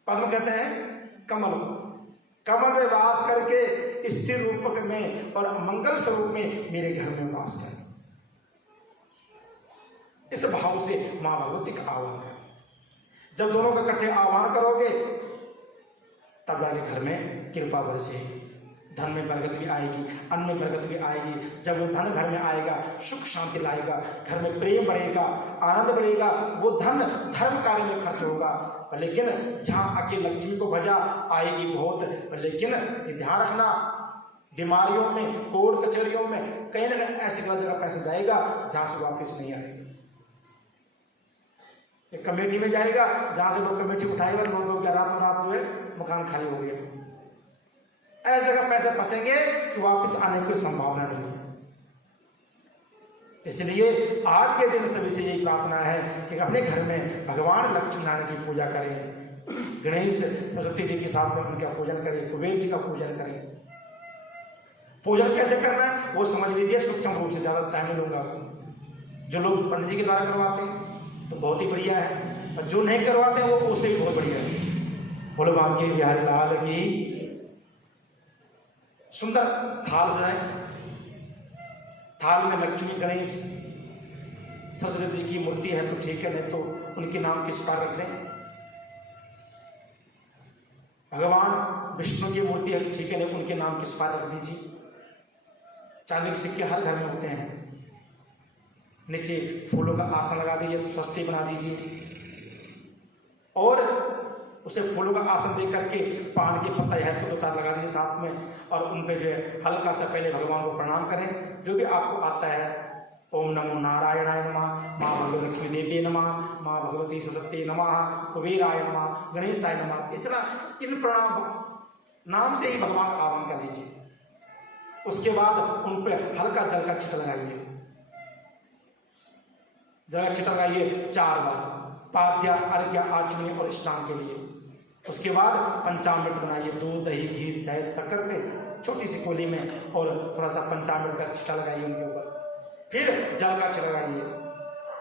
पद्म कहते हैं कमल, कमल में वास करके स्थिर रूप में और मंगल स्वरूप में मेरे घर में वास करें। इस भाव से मां भगवती का आह्वान करें। जब दोनों का इकट्ठे आह्वान करोगे तब जाके घर में कृपा बरसेगी, धन में बरकत भी आएगी, अन्न में बरकत भी आएगी। जब वो धन घर में आएगा सुख शांति लाएगा, घर में प्रेम बढ़ेगा, आनंद बढ़ेगा, वो धन धर्म कार्य में खर्च होगा। लेकिन जहाँ अकेले लक्ष्मी को भजा आएगी बहुत, लेकिन ध्यान रखना बीमारियों में, कोर्ट कचहरियों में कहीं ना कहीं ऐसी जगह पैसा जाएगा जहाँ से वापस नहीं आएगा। एक कमेटी में जाएगा जहाँ से लोग कमेटी उठाएगा, लोग रात हुए मकान खाली हो गया। ऐसी जगह पैसे फंसेंगे कि वापस आने की कोई संभावना नहीं है। इसलिए आज के दिन सभी से यही प्रार्थना है कि अपने घर में भगवान लक्ष्मी नारायण की पूजा करें, गणेश सरस्वती जी के साथ में उनका पूजन करें, कुबेर जी का पूजन करें। पूजन कैसे करना है वो समझ लीजिए सूक्ष्म रूप से, ज़्यादा टाइम नहीं लूँगा। जो लोग पंडित जी के द्वारा करवाते हैं तो बहुत ही बढ़िया है, और जो नहीं करवाते हैं वो उससे भी बहुत बढ़िया है। बोलो बांके बिहारी लाल की। सुंदर थाल सजाए, थाल में लक्ष्मी गणेश सरस्वती की मूर्ति है तो ठीक है, नहीं तो उनके नाम किस पर रख दें। भगवान विष्णु की मूर्ति है ठीक है, नहीं उनके नाम किस पर रख दीजिए। चांदी के सिक्के हर घर में होते हैं, नीचे फूलों का आसन लगा दीजिए, स्वस्ति बना दीजिए और उसे फूलों का आसन दे करके पान के पत्ता है तो 2-4 लगा दीजिए साथ में, और उन पे जो है हल्का सा पहले भगवान को प्रणाम करें। जो भी आपको आता है, ओम नमो नारायणाय नमः, माँ भगवती लक्ष्मी देवी नमः, माँ भगवती सरस्वती नमः, कुबेराय नमः, गणेशाय नमः, इस तरह इन प्रणाम नाम से ही भगवान का आह्वान कर लीजिए। उसके बाद उन पे हल्का जल का छिटा लगाइए, जल का छिटा लगाइए 4 बार, पाद्य अर्घ्य आचमनी और स्नान के लिए। उसके बाद पंचामृत बनाइए, दूध दही घी शहद शक्कर से छोटी सी कोली में, और थोड़ा सा पंचामृत का छिटा लगाइए उनके ऊपर, फिर जल का छिटा लगाइए।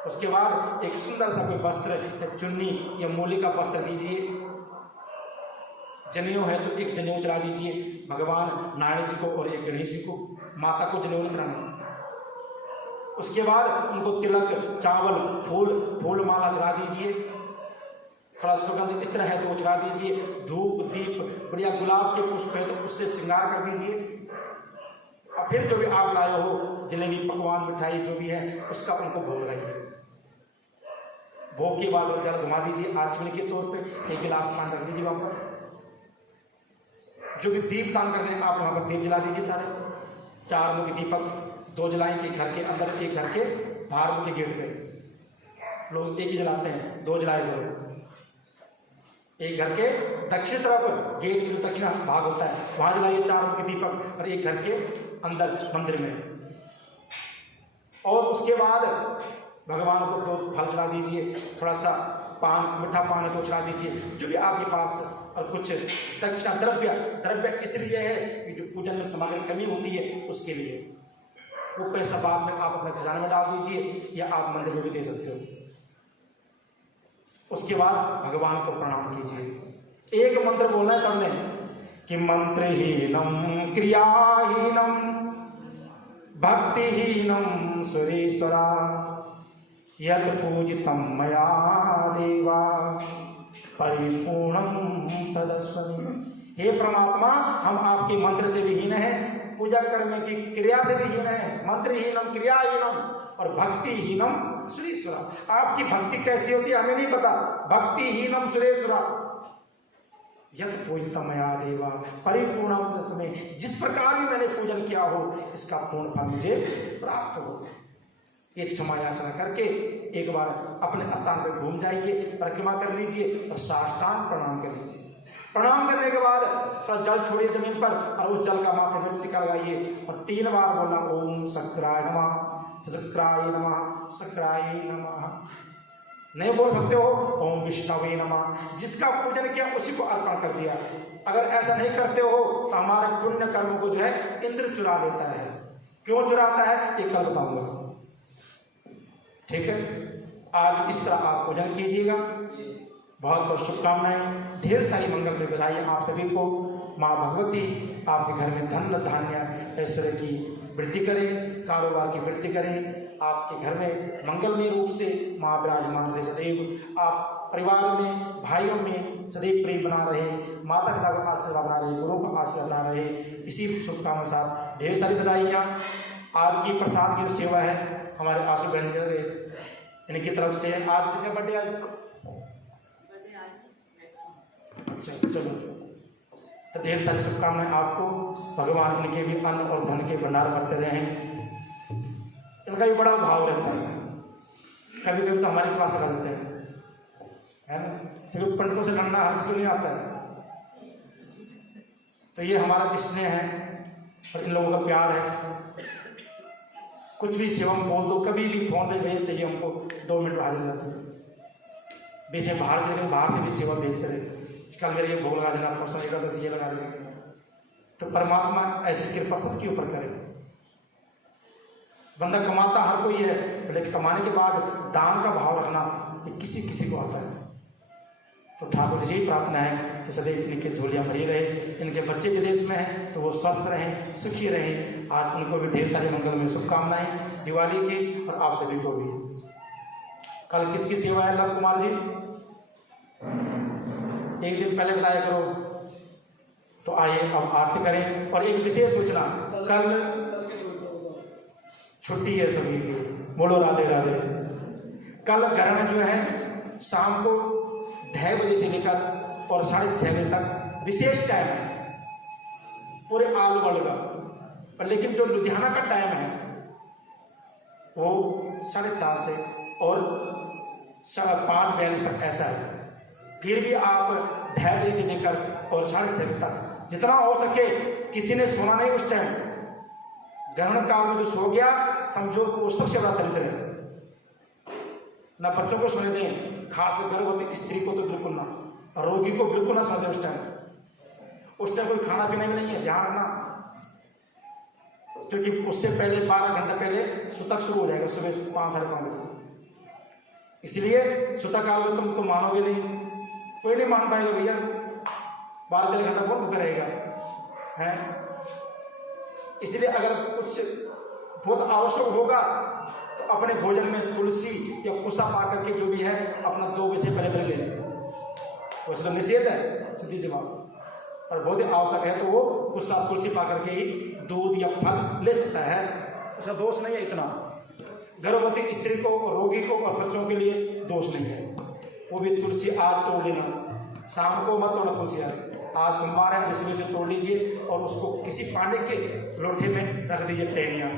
उसके बाद एक सुंदर सा कोई वस्त्र या चुन्नी या मूली का वस्त्र दीजिए। जनेऊ है तो एक जनेऊ चढ़ा दीजिए भगवान नारायण जी को और एक गणेश जी को, माता को जनेऊ चढ़ाना। उसके बाद उनको तिलक चावल फूल माला चढ़ा दीजिए, थोड़ा सुगंध इत्र है तो वो चढ़ा दीजिए, धूप दीप बढ़िया गुलाब के पुष्प है तो उससे श्रृंगार कर दीजिए। और फिर जो भी आप लाए हो जलेबी पकवान मिठाई जो भी है उसका उनको भोग लगाइए। भोग के बाद वो जल घुमा दीजिए आचमनी के तौर पे, 1 गिलास पानी रख दीजिए वहां पर। जो भी दीप दान करने आप वहां पर दीप जला दीजिए सारे, 4 मुखी दीपक 2 जलाएंगे, एक घर के अंदर एक घर के बाहर मुखी गेट पे। लोग एक ही जलाते हैं, 2 जलाए लोग। एक घर के दक्षिण तरफ गेट की जो दक्षिण भाग होता है वहां जलाइए 4 मुखी दीपक, और एक घर के अंदर मंदिर में। और उसके बाद भगवान को 2 फल चढ़ा दीजिए, थोड़ा सा पान मीठा पान है तो चढ़ा दीजिए जो भी आपके पास, और कुछ दक्षिणा द्रव्य इसलिए है कि जो पूजन में सामग्री कमी होती है उसके लिए। वो पैसा बाद में आप अपने खजाने में डाल दीजिए या आप मंदिर में भी दे सकते हो। उसके बाद भगवान को प्रणाम कीजिए। एक मंत्र बोलना है सबने कि मंत्रहीनम क्रियाहीनम भक्तिहीनम सुरेश्वरा यत् पूजितम मया देवा परिपूर्णम तदस्वमी। हे परमात्मा, हम आपके मंत्र से भी हीन है, पूजा करने की क्रिया से भी हीन है, मंत्रहीनम क्रियाहीनम और भक्तिहीनम सुरेश्वरा। आपकी भक्ति कैसी होती है हमें नहीं पता, भक्तिहीनम सुरेश्वरा यत् पूजितम मया देवा परिपूर्णम तस्मै। जिस प्रकार भी मैंने पूजन किया हो इसका पूर्ण फल मुझे प्राप्त हो। ये क्षमा याचना करके एक बार अपने स्थान पर घूम जाइए, परिक्रमा कर लीजिए और साष्टांग प्रणाम कर लीजिए। प्रणाम करने के बाद थोड़ा जल छोड़िए जमीन पर और उस जल का माथे में टिका लगाइए और 3 बार बोलना ओम शक्राय नमः, शक्राय नमः, शक्राय नमः। नहीं बोल सकते हो ओम विष्णवे नमः, जिसका पूजन किया उसी को अर्पण कर दिया। अगर ऐसा नहीं करते हो तो हमारे पुण्य कर्मों को जो है इंद्र चुरा लेता है। क्यों चुराता है ये कल बताऊंगा, ठीक है। आज इस तरह आप पूजन कीजिएगा। बहुत बहुत शुभकामनाएं, ढेर सारी मंगल में बधाई आप सभी को। माँ भगवती आपके घर में धन धान्य ऐश्वर्य की वृद्धि करें, कारोबार की वृद्धि करें, आपके घर में मंगलमय रूप से माँ विराजमान रहे सदैव। आप परिवार में भाइयों में सदैव प्रेम बना रहे, माता पिता का आशीर्वाद बना रहे, गुरु का आशीर्वाद बना रहे। इसी शुभकामना के साथ ढेर सारी बधाइयाँ। आज की प्रसाद की जो सेवा है हमारे आशु बहन इनकी तरफ से। आज किसका बर्थडे? आज चलो तो ढेर सारी शुभकामनाएं आपको। भगवान इनके भी अन्न और धन के भंडार करते रहे हैं। इनका भी बड़ा भाव रहता है, कभी कभी तो हमारी क्लास लगा देते हैं, है ना, क्योंकि पंडितों से लड़ना हर किसी को नहीं आता है। तो ये हमारा स्नेह है और इन लोगों का प्यार है। कुछ भी सेवा में बोल दो, कभी भी फोन पे भेज चाहिए हमको, 2 मिनट में हाजिर रहते हैं। बेचे बाहर जगह बाहर से भी सेवा भेजते रहे, कल मेरे ये भोग लगा देना, परसों एकादशी ये लगा देना। तो परमात्मा ऐसी कृपा सबके ऊपर करे। बंदा कमाता हर कोई है, लेकिन कमाने के बाद दान का भाव रखना ये किसी किसी को आता है। तो ठाकुर जी से प्रार्थना है कि सदैव इनकी झोलियाँ भरी रहे, इनके बच्चे विदेश में हैं तो वो स्वस्थ रहें, सुखी रहें। आज उनको भी ढेर सारी मंगलमय शुभकामनाएं दिवाली की, और आप सभी को भी। कल किसकी सेवा है लव कुमार जी? एक दिन पहले बताया करो। तो आइए अब आरती करें। और एक विशेष सूचना, कल छुट्टी है सभी की, बोलो राधे राधे। कल ग्रहण जो है शाम को 2:30 बजे से लेकर और 6:30 बजे तक विशेष टाइम है पूरे आल वर्ल्ड का। पर लेकिन जो लुधियाना का टाइम है वो 4:30 से और 5:42 तक ऐसा है। फिर भी आप 2:30 बजे से लेकर और 6:30 बजे तक जितना हो सके, किसी ने सोना नहीं उस टाइम। ग्रहण काल में जो सो गया समझो वो सबसे बड़ा दरिद्र है। ना बच्चोबच्चों को सोने दें, खासकर गर्भवती स्त्री को तो बिल्कुल ना, रोगी को बिल्कुल ना सोने दें उस टाइम। उस टाइम कोई खाना पीना भी नहीं है, ध्यान रखना, क्योंकि उससे पहले 12 घंटे पहले सुतक शुरू हो जाएगा, सुबह 5 साढ़े 5 बजे। इसलिए सुतक काल में तुम तो मानोगे नहीं, कोई नहीं मान पाएगा भैया। 12-13 घंटा बहुत भूखा रहेगा है। इसलिए अगर कुछ बहुत आवश्यक होगा तो अपने भोजन में तुलसी या कुसा पा करके जो भी है अपना 2 बजे से पहले ले लें। वैसे तो निषेध है सीधी जवाब, पर बहुत ही आवश्यक है तो वो कुसा तुलसी पा करके ही दूध या फल ले सकता है, उसका दोष नहीं है इतना। गर्भवती स्त्री को, रोगी को और बच्चों के लिए दोष नहीं है। वो भी तुलसी आज तोड़ लेना, शाम को मत तोड़ना तुलसी। आज सोमवार है, सुबह से तोड़ लीजिए और उसको किसी पानी के लोटे में रख दीजिए। टहनियाँ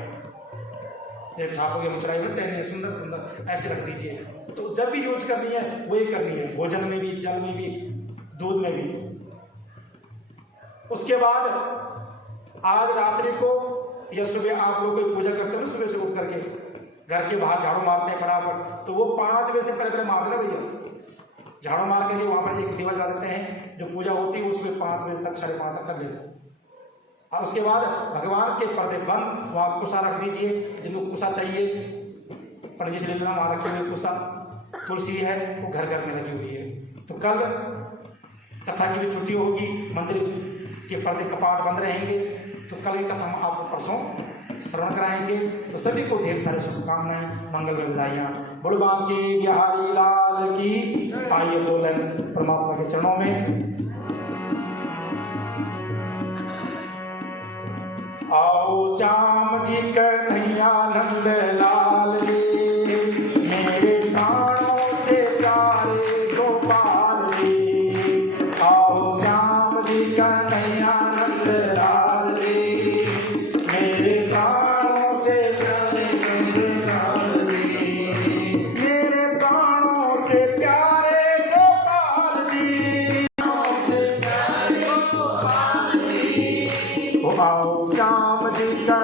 जब ठाकुर के मुचराई में टहनियाँ सुंदर सुंदर ऐसे रख दीजिए। तो जब भी यूज करनी है वही करनी है, भोजन में भी, जल में भी, दूध में भी। उसके बाद आज रात्रि को या सुबह आप लोग कोई पूजा करते हो ना, सुबह से उठ करके घर के बाहर झाड़ू मारते हैं फटाफट, तो वो 5 बजे से पहले मार देना भैया। झाड़ू मार के लिए वहाँ पर एक दीवा जला देते हैं, जो पूजा होती है उसमें 5 बजे तक 5:30 तक कर लेना। और उसके बाद भगवान के पर्दे बंद, वहाँ कुसा रख दीजिए, जिनको कुसा चाहिए पंडित जी से ले लेना, वहाँ रखी हुई कुसा। तुलसी है वो घर घर में लगी हुई है। तो कल कथा की भी छुट्टी होगी, मंदिर के पर्दे कपाट बंद रहेंगे, तो कल की कथा हम आपको परसों श्रवण कराएंगे। तो सभी को ढेर सारी शुभकामनाएं, मंगल में बधाइयाँ। बुढ़बान की बिहारी लाल की। आइए दोलन परमात्मा के चरणों में। आओ श्याम जी कन्हैया नंद लाल जी, मेरे प्राणों से प्यारे गोपाल जी। आओ श्याम जी कन्हैया नंद लाल जी, मेरे प्राणों से प्यारे नंद लाल जी, मेरे प्राणों से प्यारे गोपाल जी, से प्यारे गोपाल जी। आओ श्याम जी का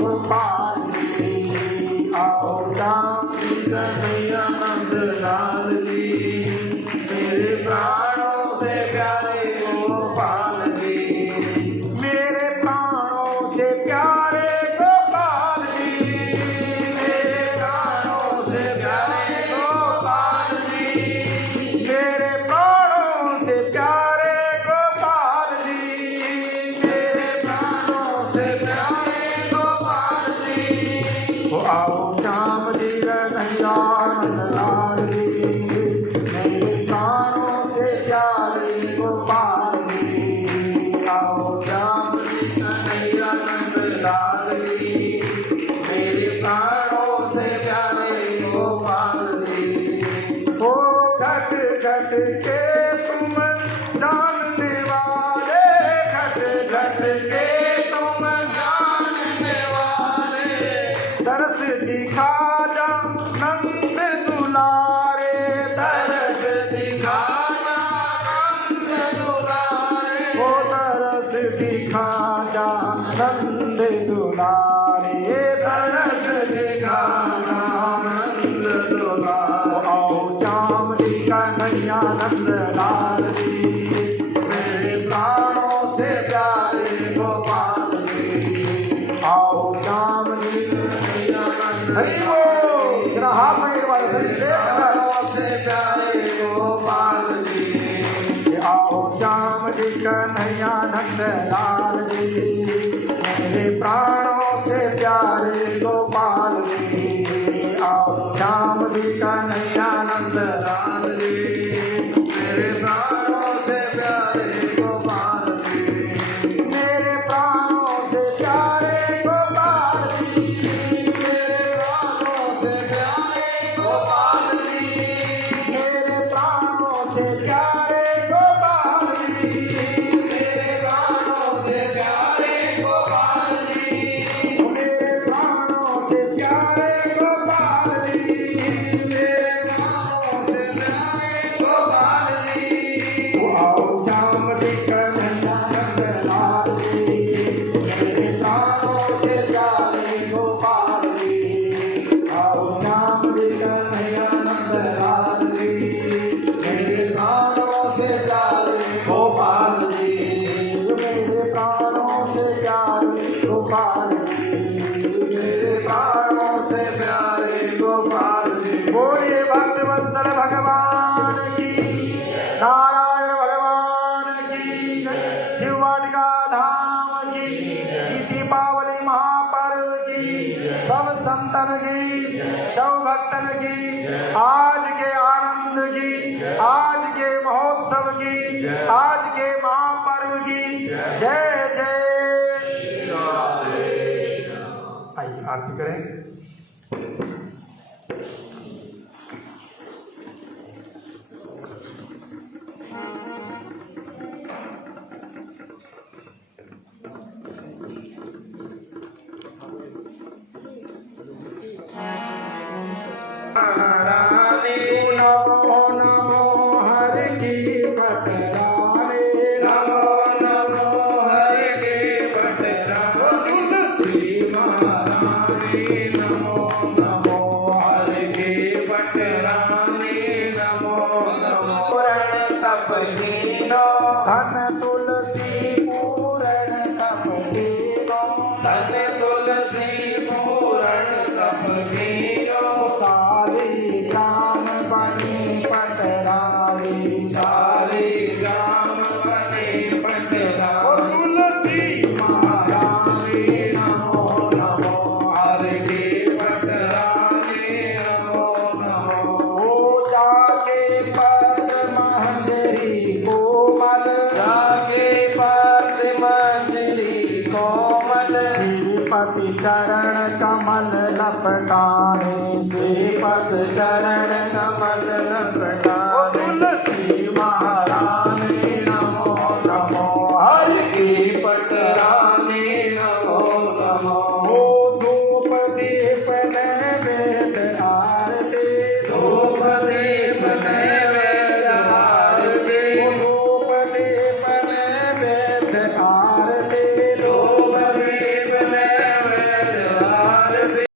गोपाल जी आओ श्याम कन्हैया नंद लाल जी मेरे प्राणों से प्यारे गोपाल जी मेरे प्राणों से प्यारे गोपाल जी मेरे प्राणों से प्यारे गोपाल जी मेरे प्राणों से प्यारे गोपाल जी मेरे प्राणों से प्यारे गोपाल जी वो आओ श्याम जी कन्हैया नंद लाल जी मेरे प्राणों से प्यारे गोपाल जी आओ श्याम कन्हैया नंद लाल जी मेरे प्राणों से प्यारे गोपाल जी ओ घट घट के तुम जानने वाले घट घट के तुम जानने वाले दरस दिखा जा नंद दुलारे तरस दिखाना नंद दुलारे ओ दरस दिखा जा नंद दुलारे तरस दिखाना नंद दुलारे आओ श्याम जी कन्हैया नंद लाल जी मेरे प्राणों से प्यारे गोपाल जी आओ श्याम जी कन्हैया नंद हरि बोल जरा हाथ में एक बार शरीर ले प्राणों से प्यारे गोपाल जी आओ श्याम जी कन्हैया नंद लाल जी मेरे प्राणों से प्यारे गोपाल जी आओ श्याम जी कन्हैया नंद लाल जी मेरे प्राणों से प्यारे गोपाल जी मेरे प्राणों से प्यारे गोपाल जी मेरे प्राणों से प्यारे गोपाल जी मेरे प्राणों से प्यारे गोपाल जी मेरे प्राणों से प्यारे गोपाल जी मेरे प्राणों से प्यारे गोपाल जी मेरे प्राणों से प्यारे गोपाल जी आओ श्याम जी कन्हैया नंद लाल जी मेरे प्राणों से प्यारे गोपाल जी आओ श्याम जी कन्हैया नंद लाल जी मेरे प्राणों से प्यारे गोपाल जी मेरे प्राणों से प्यारे गोपाल जी मेरे प्राणों से प्यारे गोपाल जी बोलिए भक्त वत्सल भगवान की नारायण भगवान की शिव वाटिका धाम की दीपावली महापर्व की सब संतन की सब भक्तन की आज के आनंद की आज के महोत्सव की आज के महापर्व की जय जय आइए आरती करें महारानी नमो नमो हर की पटराने नमो नमो हरि के बटरानी तुलसी महारानी नमो नमो हरि के बटरानी नमो नमो पूर्ण तप कीनो धन तुलसी पूरण तप कीनो धन तुलसी पूर्ण तप कीनो सारी ग्राम बनी पटरानी सारे राम बने ओ पटरानी तुलसी महारानी नमो नमो हरि के बटरानी नमो नमो ओ जाके पत्र महंजरी कोमल जाके पात्र मंजरी कोमल श्रीपति चरण कमल लपटाने से श्रीपद चरण कमल लपटा